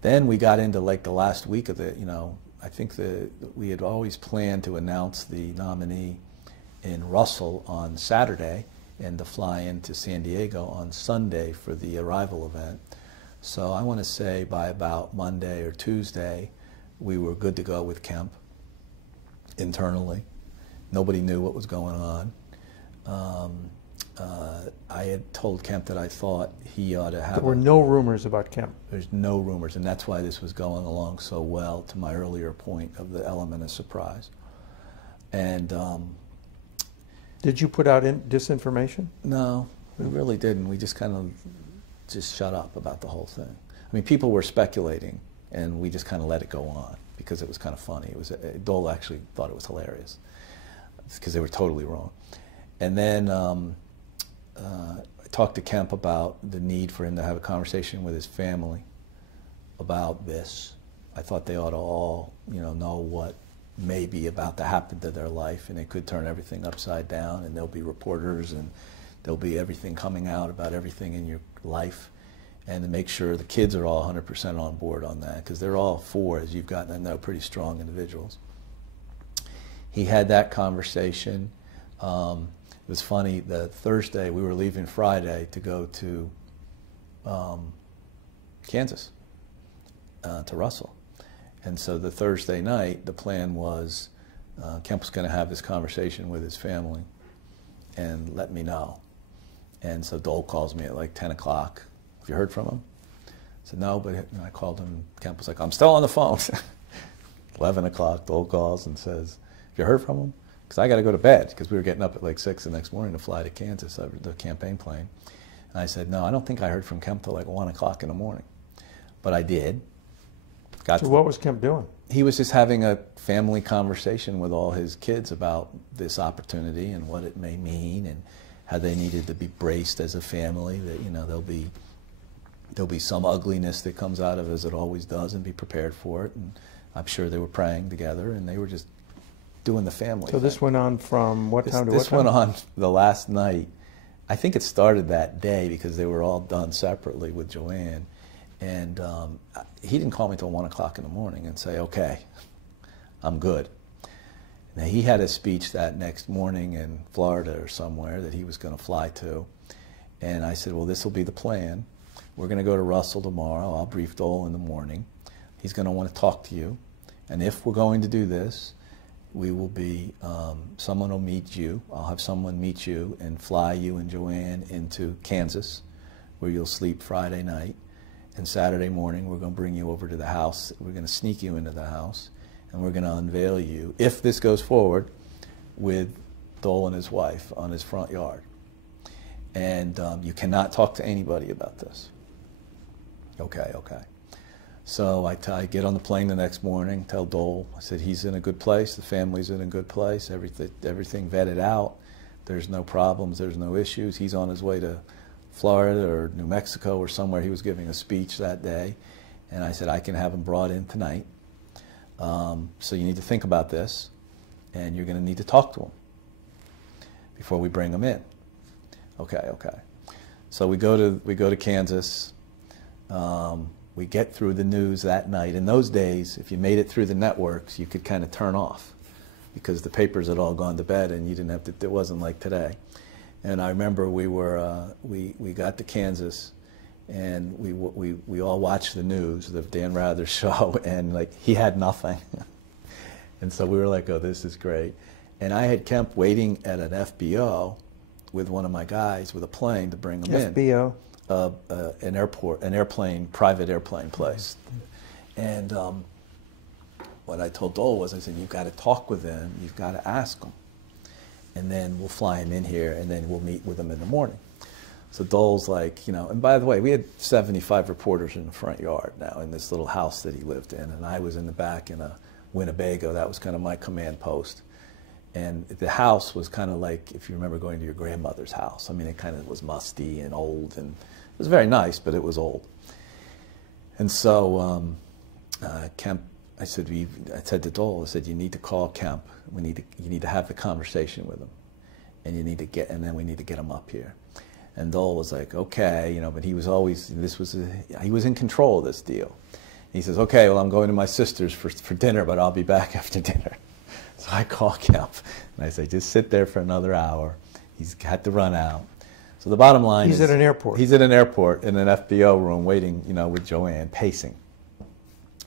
Then we got into the last week of I think we had always planned to announce the nominee in Russell on Saturday and to fly into San Diego on Sunday for the arrival event. So I want to say by about Monday or Tuesday, we were good to go with Kemp internally. Nobody knew what was going on. I had told Kemp that I thought he ought to have... There were no rumors about Kemp. There's no rumors, and that's why this was going along so well, to my earlier point of the element of surprise. And... did you put out disinformation? No, we really didn't. We just kind of shut up about the whole thing. I mean, people were speculating, and we just kind of let it go on because it was kind of funny. Dole actually thought it was hilarious because they were totally wrong. And then I talked to Kemp about the need for him to have a conversation with his family about this. I thought they ought to all, know what may be about to happen to their life, and it could turn everything upside down, and there'll be reporters, and there'll be everything coming out about everything in your life, and to make sure the kids are all 100% on board on that, because they're all four, as you've gotten to know, pretty strong individuals. He had that conversation. It was funny, the Thursday, we were leaving Friday to go to Kansas, to Russell. And so the Thursday night, the plan was Kemp was going to have this conversation with his family and let me know. And so Dole calls me at 10 o'clock. Have you heard from him? I said, no, but I called him. Kemp was like, I'm still on the phone. 11 o'clock, Dole calls and says, have you heard from him? Because I got to go to bed, because we were getting up at 6 the next morning to fly to Kansas, the campaign plane. And I said, no, I don't think I heard from Kemp till 1 o'clock in the morning. But I did. So what was Kemp doing? He was just having a family conversation with all his kids about this opportunity and what it may mean and how they needed to be braced as a family, that there'll be some ugliness that comes out of it, as it always does, and be prepared for it. And I'm sure they were praying together, and they were just doing the family So this thing. went on from what time to what This time? went on the last night. I think it started that day because they were all done separately with Joanne. And he didn't call me till 1 o'clock in the morning and say, okay, I'm good. Now, he had a speech that next morning in Florida or somewhere that he was going to fly to. And I said, well, this will be the plan. We're going to go to Russell tomorrow. I'll brief Dole in the morning. He's going to want to talk to you. And if we're going to do this, we will be, someone will meet you. I'll have someone meet you and fly you and Joanne into Kansas, where you'll sleep Friday night. And Saturday morning, we're going to bring you over to the house. We're going to sneak you into the house, and we're going to unveil you, if this goes forward, with Dole and his wife on his front yard. And you cannot talk to anybody about this. Okay, okay. So I get on the plane the next morning, tell Dole, I said, he's in a good place, the family's in a good place, everything vetted out, there's no problems, there's no issues. He's on his way to Florida or New Mexico or somewhere. He was giving a speech that day. And I said, I can have him brought in tonight. So you need to think about this, and you're going to need to talk to him before we bring him in. Okay, okay. So we go to Kansas. We get through the news that night. In those days, if you made it through the networks, you could kind of turn off because the papers had all gone to bed and you didn't have to, it wasn't like today. And I remember we got to Kansas and we all watched the news, the Dan Rather show, and like he had nothing. And so we were like, oh, this is great. And I had Kemp waiting at an FBO with one of my guys with a plane to bring him in. FBO? An airplane, private airplane place. And what I told Dole was, I said, you've got to talk with him, you've got to ask him. And then we'll fly him in here, and then we'll meet with him in the morning. So Dole's like, you know, and by the way, we had 75 reporters in the front yard now in this little house that he lived in, and I was in the back in a Winnebago. That was kind of my command post. And the house was kind of like, if you remember going to your grandmother's house. I mean, it kind of was musty and old, and it was very nice, but it was old. And so Kemp, I said to Dole, I said, you need to call Kemp. You need to have the conversation with him, and and then we need to get him up here. And Dole was like, okay, you know, but he was always, he was in control of this deal. He says, okay, well, I'm going to my sister's for dinner, but I'll be back after dinner. So I call Kemp, and I say, just sit there for another hour. He's had to run out. So the bottom line is... He's at an airport. He's at an airport in an FBO room waiting, you know, with Joanne, pacing.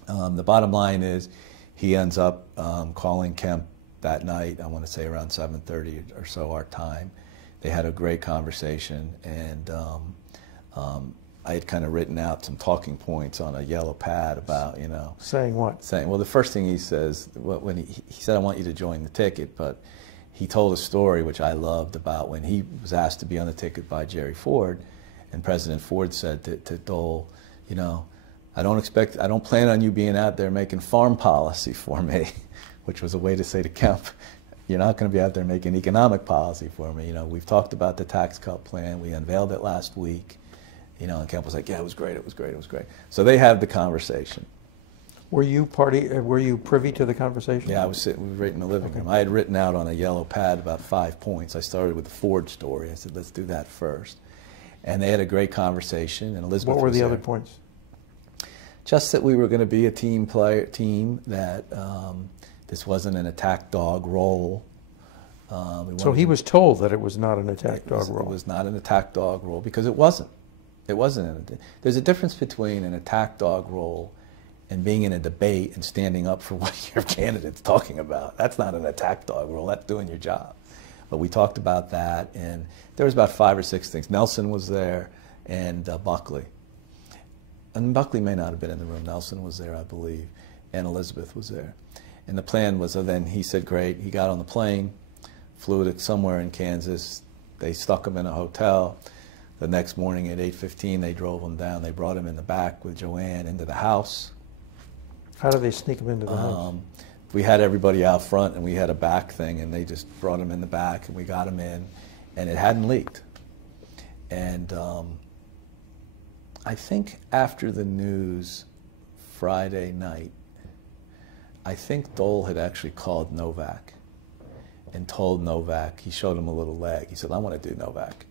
The bottom line is he ends up calling Kemp that night, I want to say around 7:30 or so our time. They had a great conversation, and I had kind of written out some talking points on a yellow pad about, you know... Saying what? Saying, well, the first thing he says, when he said, I want you to join the ticket, but he told a story which I loved about when he was asked to be on the ticket by Jerry Ford, and President Ford said to Dole, you know, I don't plan on you being out there making farm policy for me, which was a way to say to Kemp, you're not going to be out there making economic policy for me. You know, we've talked about the tax cut plan. We unveiled it last week. You know, and Kemp was like, yeah, it was great, it was great, it was great. So they had the conversation. Were you privy to the conversation? Yeah, we were right in the living room. I had written out on a yellow pad about 5 points. I started with the Ford story. I said, let's do that first. And they had a great conversation, and Elizabeth What were was the there. other points? Just that we were going to be a team, that this wasn't an attack dog role. So he was told that it was not an attack dog role. It was not an attack dog role because it wasn't. It wasn't. There's a difference between an attack dog role and being in a debate and standing up for what your candidate's talking about. That's not an attack dog role. That's doing your job. But we talked about that, and there was about 5 or 6 things. Nelson was there, and Buckley. And Buckley may not have been in the room. Nelson was there, I believe, and Elizabeth was there. And the plan was, so then he said, great. He got on the plane, flew to somewhere in Kansas. They stuck him in a hotel. The next morning at 8:15, they drove him down. They brought him in the back with Joanne into the house. How did they sneak him into the house? We had everybody out front, and we had a back thing, and they just brought him in the back, and we got him in, and it hadn't leaked. And I think after the news Friday night, I think Dole had actually called Novak and told Novak, he showed him a little leg. He said, I want to do Novak.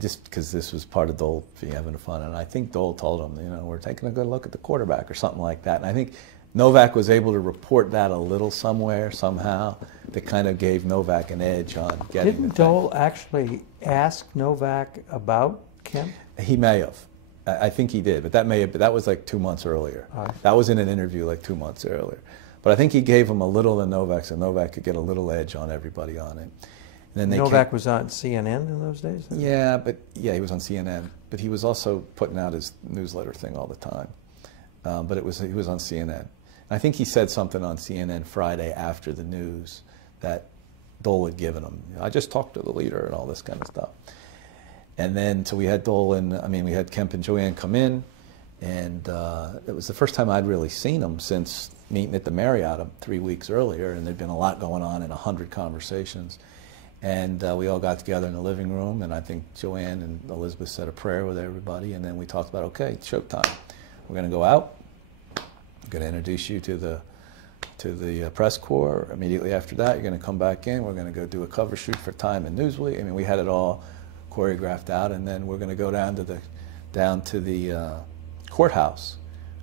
Just because this was part of Dole being having fun. And I think Dole told him, you know, we're taking a good look at the quarterback or something like that. And I think Novak was able to report that a little somewhere, somehow, that kind of gave Novak an edge on getting Didn't Dole actually ask Novak about Kemp? He may have. I think he did, but that was like 2 months earlier. That was in an interview like 2 months earlier. But I think he gave him a little to Novak so Novak could get a little edge on everybody on it. And then Novak was on CNN in those days? Yeah, he was on CNN. But he was also putting out his newsletter thing all the time. But he was on CNN. And I think he said something on CNN Friday after the news that Dole had given him. I just talked to the leader and all this kind of stuff. And then, so we had we had Kemp and Joanne come in, and it was the first time I'd really seen them since meeting at the Marriott 3 weeks earlier, and there'd been a lot going on and 100 conversations. And we all got together in the living room, and I think Joanne and Elizabeth said a prayer with everybody, and then we talked about, okay, it's showtime. We're going to go out. I'm going to introduce you to the press corps. Immediately after that, you're going to come back in. We're going to go do a cover shoot for Time and Newsweek. I mean, we had it all choreographed out, and then we're going to go down to the courthouse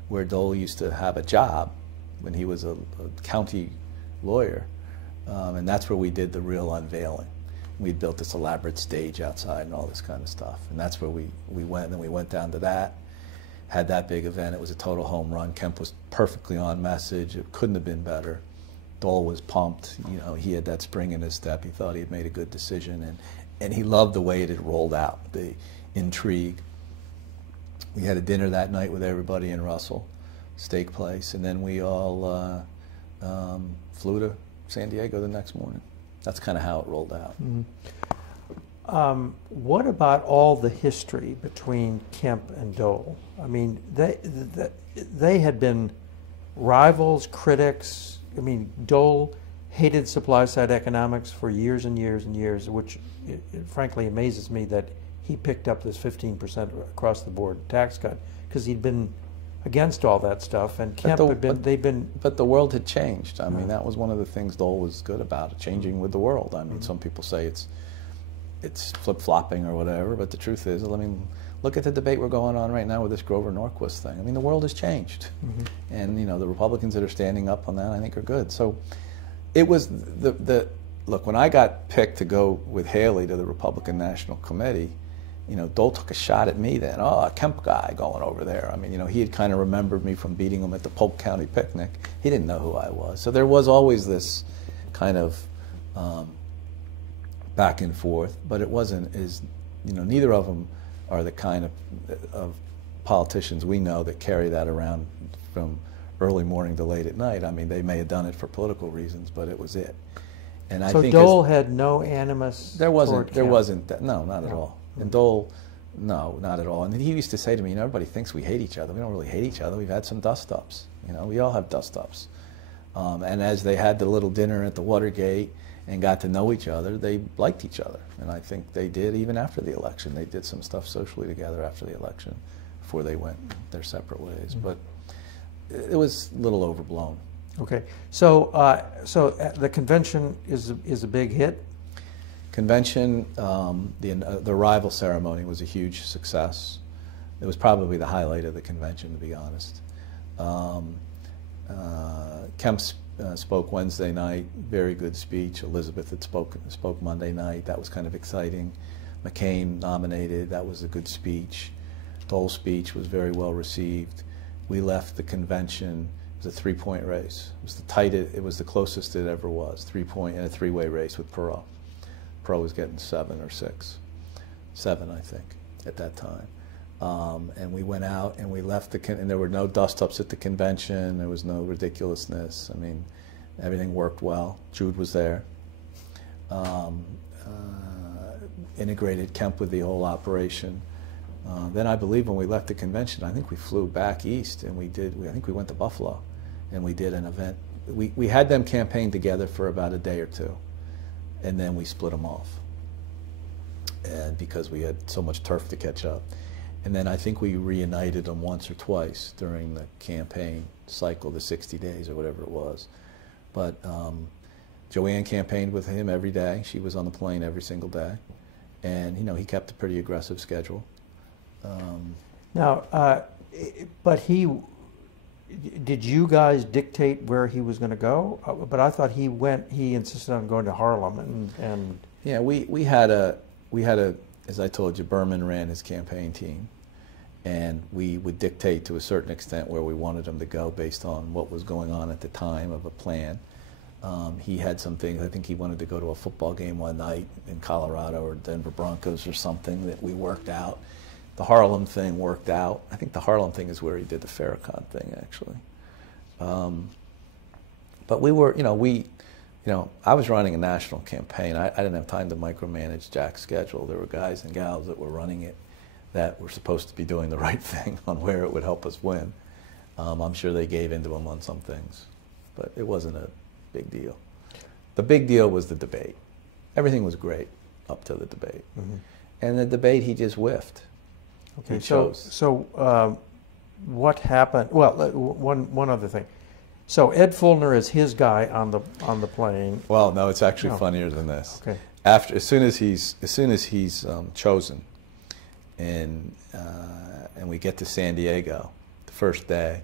where Dole used to have a job when he was a county lawyer. And that's where we did the real unveiling. We built this elaborate stage outside and all this kind of stuff. And that's where we went, and we went down to that, had that big event. It was a total home run. Kemp was perfectly on message. It couldn't have been better. Dole was pumped. You know, he had that spring in his step. He thought he had made a good decision, and he loved the way it had rolled out, the intrigue. We had a dinner that night with everybody in Russell, steak place, and then we all flew to San Diego the next morning. That's kind of how it rolled out. Mm-hmm. What about all the history between Kemp and Dole? I mean, they had been rivals, critics. I mean, Dole hated supply-side economics for years and years and years, which it frankly amazes me that he picked up this 15% across-the-board tax cut, because he'd been against all that stuff, and Kemp But the world had changed. I mean, that was one of the things Dole was good about, changing with the world. I mean, some people say it's flip-flopping or whatever, but the truth is, I mean, look at the debate we're going on right now with this Grover Norquist thing. I mean, the world has changed. And, you know, the Republicans that are standing up on that, I think, are good. So it was look, when I got picked to go with Haley to the Republican National Committee, you know, Dole took a shot at me then. Oh, a Kemp guy going over there. I mean, you know, he had kind of remembered me from beating him at the Polk County picnic. He didn't know who I was. So there was always this kind of back and forth, but it wasn't as, you know, neither of them are the kind of politicians we know that carry that around from early morning to late at night. I mean, they may have done it for political reasons, but it was it. And I think Dole had no animus. There wasn't that. No, not at all. And Dole, no, not at all. And he used to say to me, you know, everybody thinks we hate each other. We don't really hate each other. We've had some dust-ups. You know, we all have dust-ups. And as they had the little dinner at the Watergate and got to know each other, they liked each other. And I think they did even after the election. They did some stuff socially together after the election before they went their separate ways. But it was a little overblown. Okay. So the convention is a big hit? Convention, the arrival ceremony was a huge success. It was probably the highlight of the convention, to be honest. Kemp spoke Wednesday night, very good speech. Elizabeth had spoke Monday night. That was kind of exciting. McCain nominated. That was a good speech. Dole's speech was very well received. We left the convention. It was a three-point race. It was the tightest. It was the closest it ever was. 3-point in a three-way race with Perot. Pro was getting 7 or 6. 7, I think, at that time. And we went out and we left and there were no dust-ups at the convention. There was no ridiculousness. I mean, everything worked well. Jude was there. Integrated Kemp with the whole operation. Then I believe when we left the convention, I think we flew back east and I think we went to Buffalo and we did an event. We had them campaign together for about a day or two. And then we split them off, and because we had so much turf to catch up. And then I think we reunited them once or twice during the campaign cycle, the 60 days or whatever it was. But Joanne campaigned with him every day. She was on the plane every single day. And, you know, he kept a pretty aggressive schedule. Now, but did you guys dictate where he was going to go? But I thought he insisted on going to Harlem and Yeah, we had a, as I told you, Berman ran his campaign team. And we would dictate to a certain extent where we wanted him to go based on what was going on at the time of a plan. He had some things. I think he wanted to go to a football game one night in Colorado or Denver Broncos or something that we worked out. The Harlem thing worked out. I think the Harlem thing is where he did the Farrakhan thing, actually. But we were, I was running a national campaign. I didn't have time to micromanage Jack's schedule. There were guys and gals that were running it that were supposed to be doing the right thing on where it would help us win. I'm sure they gave into him on some things, but it wasn't a big deal. The big deal was the debate. Everything was great up to the debate. Mm-hmm. And the debate, he just whiffed. Okay, so what happened? Well, one other thing. So Ed Fulner is his guy on the plane. Well, no, it's actually funnier than this. Okay. As soon as he's chosen, and we get to San Diego, the first day,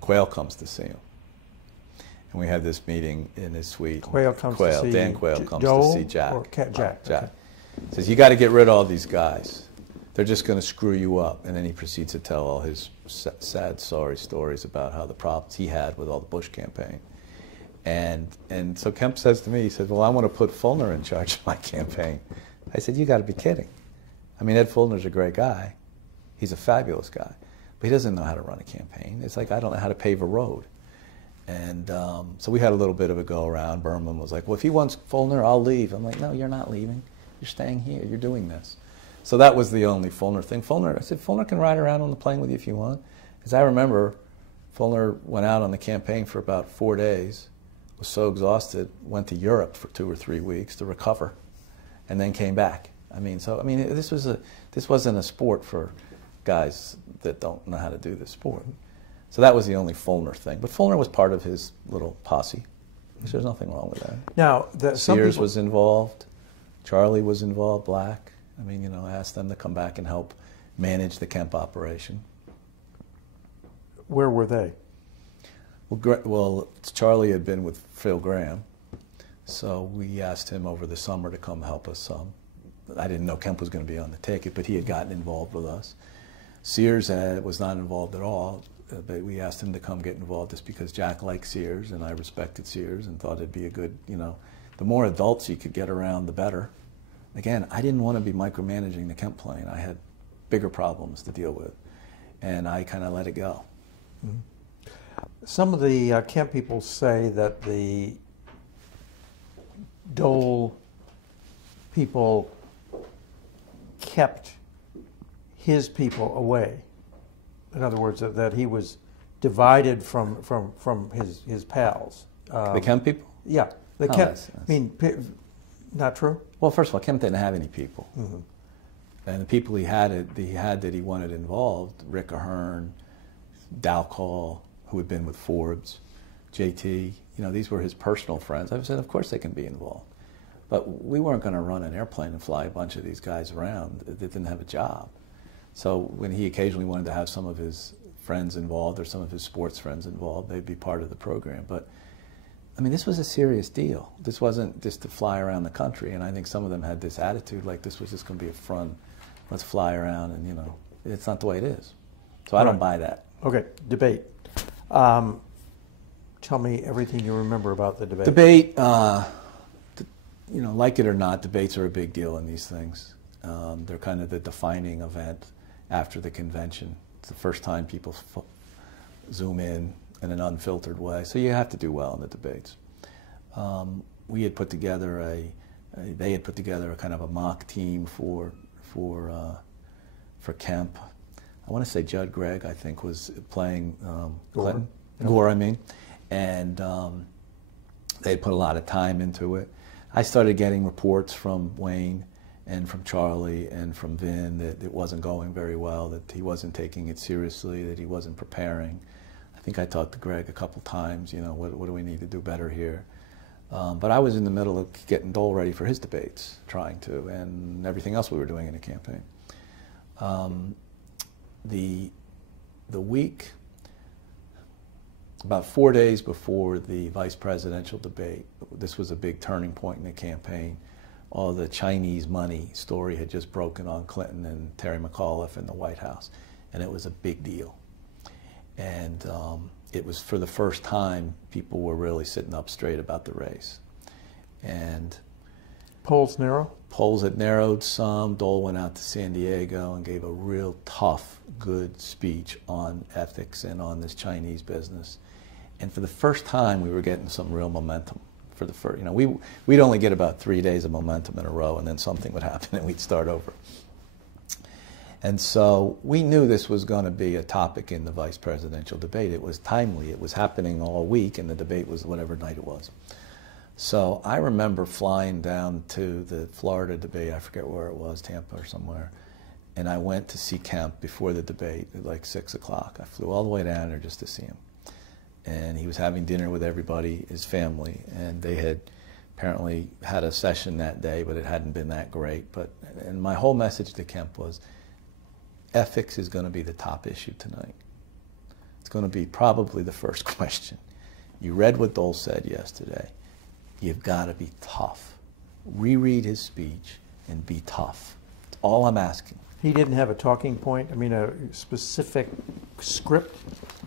Quayle comes to see him. And we have this meeting in his suite. Quayle comes to see Dan Quayle comes Joel to see Jack. Or Jack. Jack. Okay. Says, you got to get rid of all these guys. They're just going to screw you up. And then he proceeds to tell all his sad, sorry stories about how the problems he had with all the Bush campaign. And so Kemp says to me, he said, well, I want to put Fulner in charge of my campaign. I said, you got to be kidding. I mean, Ed Fulner's a great guy. He's a fabulous guy. But he doesn't know how to run a campaign. It's like, I don't know how to pave a road. And so we had a little bit of a go-around. Berman was like, well, if he wants Fulner, I'll leave. I'm like, no, you're not leaving. You're staying here. You're doing this. So that was the only Fulner thing. I said, Fulner can ride around on the plane with you if you want. Because I remember Fulner went out on the campaign for about 4 days, was so exhausted, went to Europe for 2 or 3 weeks to recover, and then came back. This wasn't a sport for guys that don't know how to do this sport. So that was the only Fulner thing. But Fulner was part of his little posse. There's nothing wrong with that. Now, Sears was involved. Charlie was involved, Black. I asked them to come back and help manage the Kemp operation. Where were they? Well, Charlie had been with Phil Graham, so we asked him over the summer to come help us some. I didn't know Kemp was going to be on the ticket, but he had gotten involved with us. Sears was not involved at all, but we asked him to come get involved just because Jack liked Sears and I respected Sears and thought it'd be a good, the more adults you could get around, the better. Again, I didn't want to be micromanaging the Kemp plane. I had bigger problems to deal with, and I kind of let it go. Mm-hmm. Some of the Kemp people say that the Dole people kept his people away. In other words, that he was divided from his pals. The Kemp people? Yeah. The Kemp. Not true? Well, first of all, Kemp didn't have any people. Mm-hmm. And the people he had that he wanted involved, Rick Ahern, Dowcall, who had been with Forbes, JT, these were his personal friends. I said, of course they can be involved. But we weren't going to run an airplane and fly a bunch of these guys around that didn't have a job. So when he occasionally wanted to have some of his friends involved or some of his sports friends involved, they'd be part of the program. But this was a serious deal. This wasn't just to fly around the country, and I think some of them had this attitude like this was just going to be a fun, let's fly around, and it's not the way it is. So I don't buy that. Okay, debate. Tell me everything you remember about the debate. Debate, like it or not, debates are a big deal in these things. They're kind of the defining event after the convention. It's the first time people zoom in an unfiltered way, so you have to do well in the debates. We had put together they had put together a kind of a mock team for Kemp. I want to say Judd Gregg, I think, was playing Clinton. Gore, and they had put a lot of time into it. I started getting reports from Wayne and from Charlie and from Vin that it wasn't going very well, that he wasn't taking it seriously, that he wasn't preparing. I think I talked to Greg a couple times, what do we need to do better here? But I was in the middle of getting Dole ready for his debates, trying to, and everything else we were doing in the campaign. The week, about 4 days before the vice presidential debate, this was a big turning point in the campaign. All the Chinese money story had just broken on Clinton and Terry McAuliffe in the White House, and it was a big deal. And it was for the first time people were really sitting up straight about the race. And polls narrow? Polls had narrowed some. Dole went out to San Diego and gave a real tough, good speech on ethics and on this Chinese business. And for the first time, we were getting some real momentum. For the first, we'd only get about 3 days of momentum in a row, and then something would happen, and we'd start over. And so we knew this was going to be a topic in the vice presidential debate. It was timely. It was happening all week, and the debate was whatever night it was. So I remember flying down to the Florida debate. I forget where it was, Tampa or somewhere. And I went to see Kemp before the debate at like 6 o'clock. I flew all the way down there just to see him. And he was having dinner with everybody, his family, and they had apparently had a session that day, but it hadn't been that great. And my whole message to Kemp was, ethics is going to be the top issue tonight. It's going to be probably the first question. You read what Dole said yesterday. You've got to be tough. Reread his speech and be tough. That's all I'm asking. He didn't have a talking point? I mean, a specific script?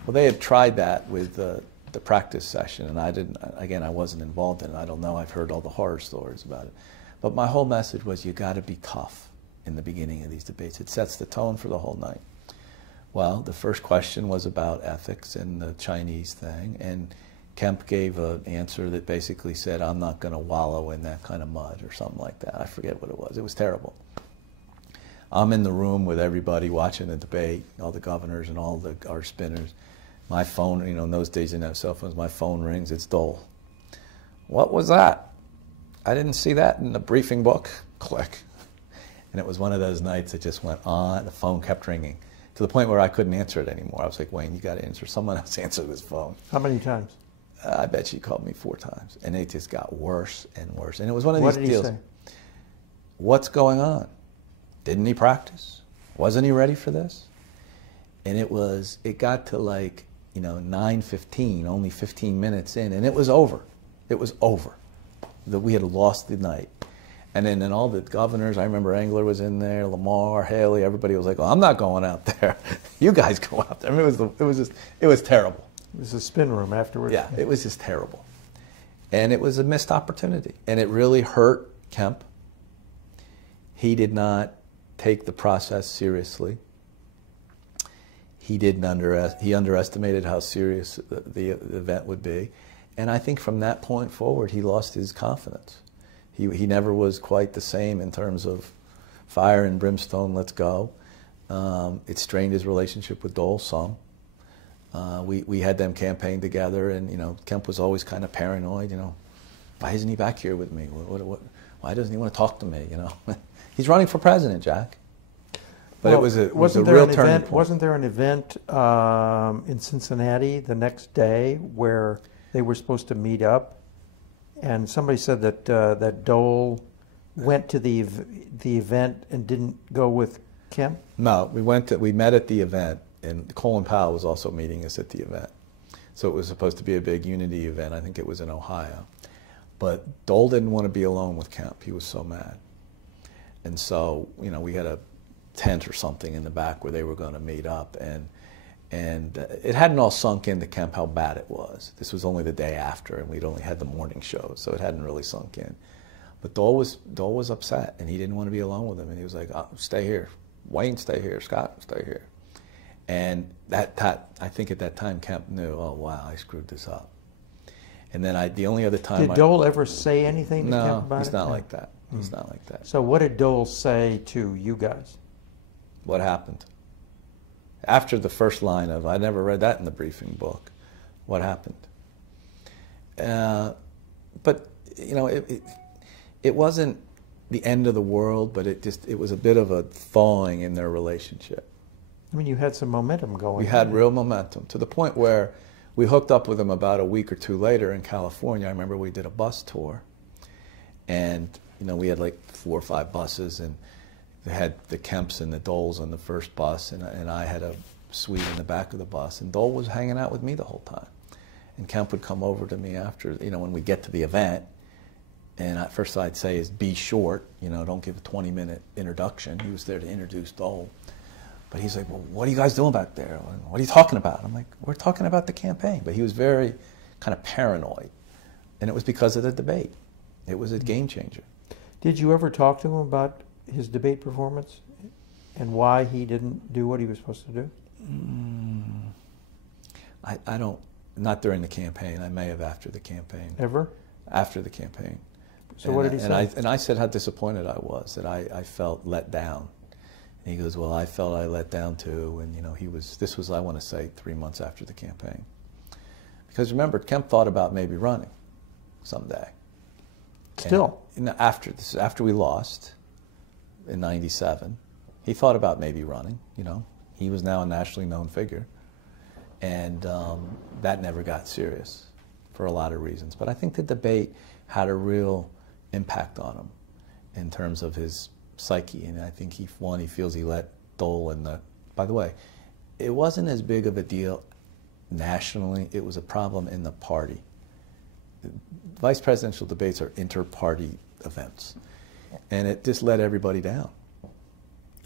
Well, they had tried that with the practice session, and I didn't. Again, I wasn't involved in it. I don't know. I've heard all the horror stories about it. But my whole message was, you got to be tough in the beginning of these debates. It sets the tone for the whole night. Well, the first question was about ethics and the Chinese thing, and Kemp gave an answer that basically said, I'm not going to wallow in that kind of mud or something like that. I forget what it was. It was terrible. I'm in the room with everybody watching the debate, all the governors and all our spinners. My phone, in those days you didn't have cell phones, my phone rings, it's Dole. What was that? I didn't see that in the briefing book. Click. And it was one of those nights that just went on, the phone kept ringing, to the point where I couldn't answer it anymore. I was like, Wayne, you got to answer. Someone else answered his phone. How many times? I bet she called me 4 times. And it just got worse and worse. And it was one of these deals. What did he say? What's going on? Didn't he practice? Wasn't he ready for this? And it got to like, 9:15, only 15 minutes in, and it was over. It was over. We had lost the night. And then all the governors, I remember Engler was in there, Lamar, Haley, everybody was like, well, I'm not going out there. You guys go out there. I mean, it was terrible. It was a spin room afterwards. Yeah, it was just terrible. And it was a missed opportunity. And it really hurt Kemp. He did not take the process seriously. He underestimated how serious the event would be. And I think from that point forward, he lost his confidence. He never was quite the same in terms of fire and brimstone, let's go. It strained his relationship with Dole some. We had them campaign together, and Kemp was always kind of paranoid. Why isn't he back here with me? Why doesn't he want to talk to me? He's running for president, Jack. But it was a real turning point. Wasn't there an event in Cincinnati the next day where they were supposed to meet up, and somebody said that Dole went to the event and didn't go with Kemp? No, we met at the event, and Colin Powell was also meeting us at the event. So it was supposed to be a big unity event. I think it was in Ohio. But Dole didn't want to be alone with Kemp. He was so mad. And so, we had a tent or something in the back where they were going to meet up, and it hadn't all sunk into Kemp how bad it was. This was only the day after, and we'd only had the morning show, so it hadn't really sunk in. But Dole was upset, and he didn't want to be alone with him, and he was like, stay here. Wayne, stay here. Scott, stay here. And I think at that time Kemp knew, oh wow, I screwed this up. And then the only other time Did Dole ever say anything to Kemp about it? No, he's not like that. He's not like that. So what did Dole say to you guys? What happened? After the first line of, I never read that in the briefing book, what happened? But, it wasn't the end of the world, but it was a bit of a thawing in their relationship. I mean, you had some momentum going. We had real momentum, to the point where we hooked up with him about a week or two later in California. I remember we did a bus tour, and we had like 4 or 5 buses, and they had the Kemps and the Doles on the first bus, and I had a suite in the back of the bus, and Dole was hanging out with me the whole time. And Kemp would come over to me after, when we get to the event, and at first I'd say is be short, don't give a 20-minute introduction. He was there to introduce Dole. But he's like, well, what are you guys doing back there? What are you talking about? I'm like, we're talking about the campaign. But he was very kind of paranoid. And it was because of the debate. It was a game changer. Did you ever talk to him about his debate performance and why he didn't do what he was supposed to do? I don't, not during the campaign. I may have after the campaign. Ever? After the campaign. So what did he say? And I said how disappointed I was, that I felt let down. And he goes, well, I felt I let down too. And this was, I want to say, 3 months after the campaign. Because remember, Kemp thought about maybe running someday. Still? And after we lost in '97, he thought about maybe running, He was now a nationally known figure. And that never got serious for a lot of reasons. But I think the debate had a real impact on him in terms of his psyche. And I think he feels he let Dole and by the way, it wasn't as big of a deal nationally. It was a problem in the party. Vice presidential debates are inter-party events. And it just let everybody down.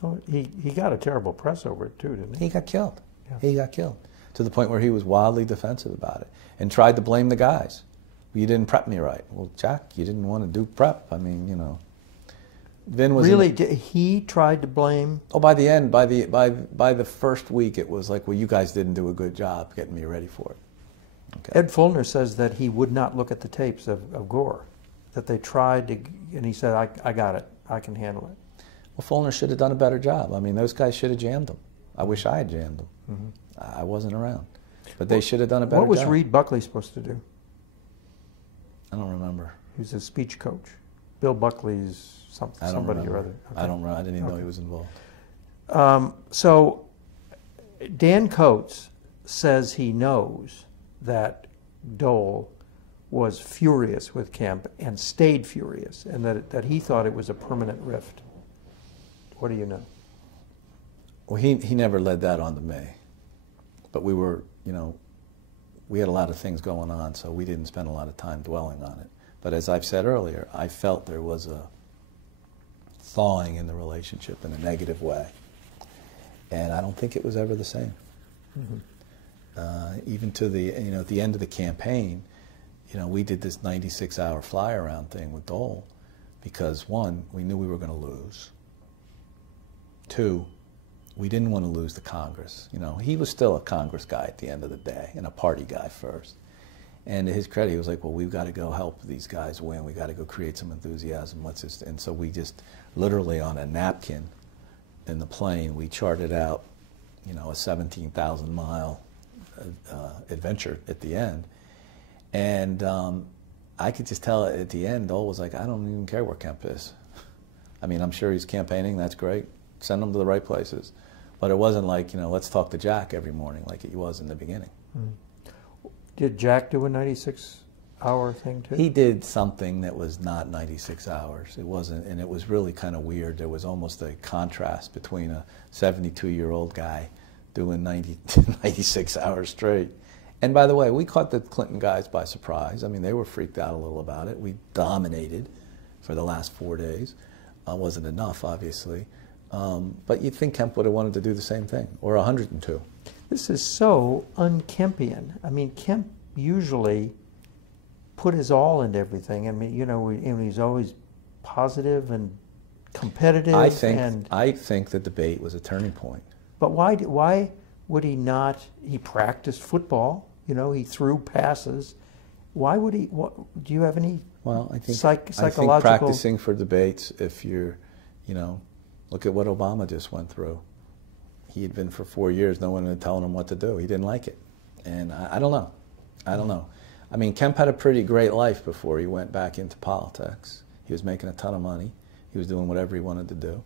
Oh, he got a terrible press over it too, didn't he? He got killed. Yeah. He got killed. To the point where he was wildly defensive about it and tried to blame the guys. Well, you didn't prep me right. Well, Jack, you didn't want to do prep. I mean, Vin was really. He tried to blame. Oh, by the end, by the first week, it was like, well, you guys didn't do a good job getting me ready for it. Okay. Ed Fulner says that he would not look at the tapes of Gore, that they tried to, and he said, I got it. I can handle it. Well, Fulner should have done a better job. I mean, those guys should have jammed him. I wish I had jammed them. Mm-hmm. I wasn't around. But they should have done a better job. What was Reed Buckley supposed to do? I don't remember. He was a speech coach. Bill Buckley's somebody or other. Okay. I don't remember. I didn't even know he was involved. So Dan Coates says he knows that Dole was furious with Kemp and stayed furious, and that he thought it was a permanent rift. What do you know? Well, he never led that on to me. But we were, we had a lot of things going on, so we didn't spend a lot of time dwelling on it. But as I've said earlier, I felt there was a thawing in the relationship in a negative way. And I don't think it was ever the same. Mm-hmm. Even to the, at the end of the campaign, we did this 96-hour fly-around thing with Dole because, one, we knew we were going to lose. Two, we didn't want to lose the Congress. He was still a Congress guy at the end of the day and a party guy first. And to his credit, he was like, well, we've got to go help these guys win. We've got to go create some enthusiasm. And so we just literally on a napkin in the plane, we charted out, a 17,000-mile adventure at the end. And I could just tell at the end, Dole was like, I don't even care where Kemp is. I mean, I'm sure he's campaigning. That's great. Send him to the right places. But it wasn't like, let's talk to Jack every morning like it was in the beginning. Mm. Did Jack do a 96-hour thing too? He did something that was not 96 hours. It wasn't, and it was really kind of weird. There was almost a contrast between a 72-year-old guy doing 96 hours straight. And by the way, we caught the Clinton guys by surprise. I mean, they were freaked out a little about it. We dominated for the last 4 days. Wasn't enough, obviously. But you'd think Kemp would have wanted to do the same thing, or 102. This is so un-Kempian. I mean, Kemp usually put his all into everything. I mean, he's always positive and competitive. I think the debate was a turning point. But why would he not? He practiced football. He threw passes. Why would he? Do you have any? Well, I think psychological. I think practicing for debates. If you're, look at what Obama just went through. He had been for 4 years. No one had telling him what to do. He didn't like it, and I don't know. I don't know. I mean, Kemp had a pretty great life before he went back into politics. He was making a ton of money. He was doing whatever he wanted to do.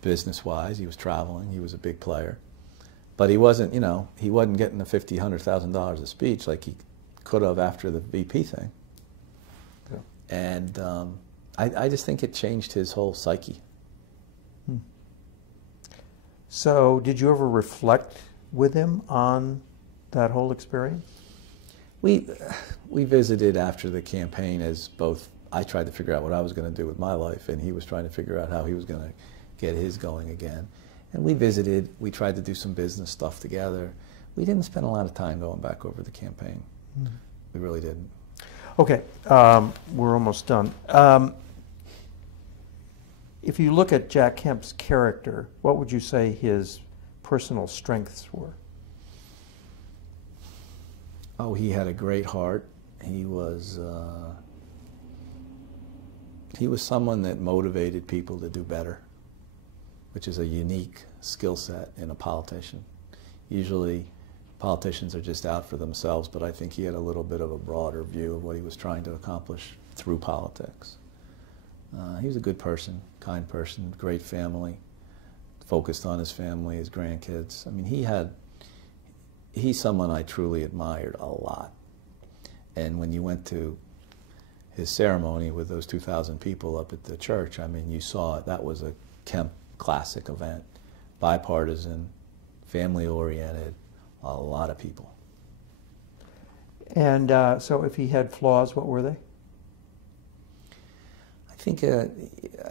Business-wise, he was traveling. He was a big player. But he wasn't, he wasn't getting the $50,000, $100,000 a speech like he could have after the VP thing. Yeah. And I just think it changed his whole psyche. So did you ever reflect with him on that whole experience? We visited after the campaign as both. I tried to figure out what I was going to do with my life, and he was trying to figure out how he was going to get his going again. And we visited. We tried to do some business stuff together. We didn't spend a lot of time going back over the campaign. We really didn't. Okay, we're almost done. If you look at Jack Kemp's character, what would you say his personal strengths were? Oh, he had a great heart. He was someone that motivated people to do better, which is a unique skill set in a politician. Usually politicians are just out for themselves, but I think he had a little bit of a broader view of what he was trying to accomplish through politics. He was a good person, kind person, great family, focused on his family, his grandkids. I mean, he's someone I truly admired a lot. And when you went to his ceremony with those 2,000 people up at the church, I mean, you saw it. That was a Kemp classic event, bipartisan, family-oriented, a lot of people. And so if he had flaws, what were they? I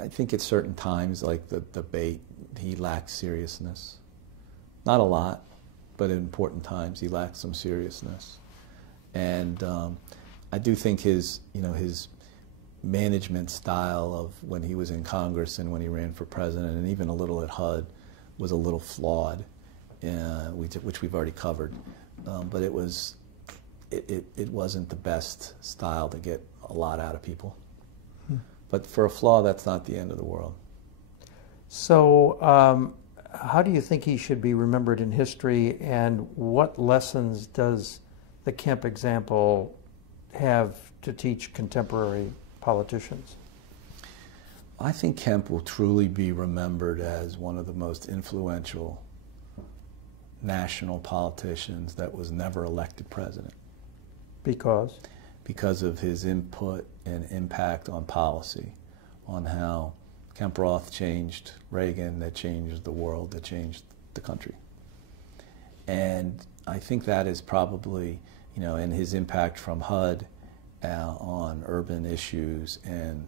think at certain times, like the debate, he lacked seriousness. Not a lot, but at important times he lacked some seriousness. And I do think his management style of when he was in Congress and when he ran for president, and even a little at HUD, was a little flawed, which we've already covered. But it wasn't the best style to get a lot out of people. But for a flaw, that's not the end of the world. So how do you think he should be remembered in history, and what lessons does the Kemp example have to teach contemporary politicians? I think Kemp will truly be remembered as one of the most influential national politicians that was never elected president. Because? Because of his input and impact on policy, on how Kemp Roth changed Reagan, that changed the world, that changed the country. And I think that is probably, and his impact from HUD on urban issues and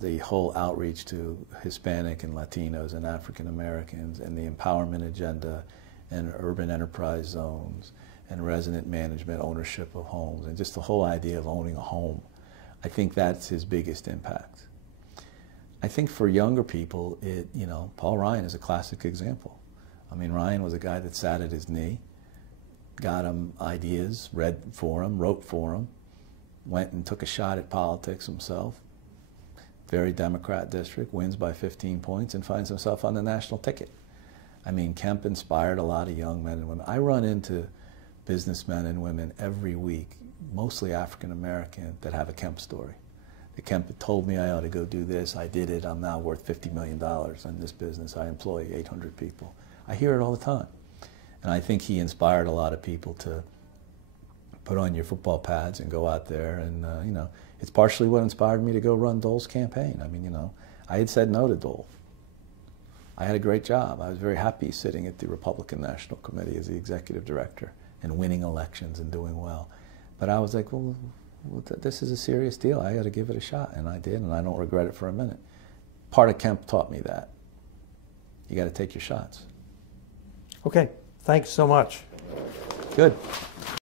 the whole outreach to Hispanic and Latinos and African Americans and the empowerment agenda and urban enterprise zones and resident management, ownership of homes, and just the whole idea of owning a home. I think that's his biggest impact. I think for younger people, Paul Ryan is a classic example. I mean, Ryan was a guy that sat at his knee, got him ideas, read for him, wrote for him, went and took a shot at politics himself. Very Democrat district, wins by 15 points, and finds himself on the national ticket. I mean, Kemp inspired a lot of young men and women. I run into businessmen and women every week, mostly African American, that have a Kemp story. The Kemp told me I ought to go do this. I did it. I'm now worth $50 million in this business. I employ 800 people. I hear it all the time. And I think he inspired a lot of people to put on your football pads and go out there. And, it's partially what inspired me to go run Dole's campaign. I mean, I had said no to Dole. I had a great job. I was very happy sitting at the Republican National Committee as the executive director and winning elections and doing well. But I was like, well, this is a serious deal. I got to give it a shot. And I did, and I don't regret it for a minute. Part of Kemp taught me that. You got to take your shots. Okay, thanks so much. Good.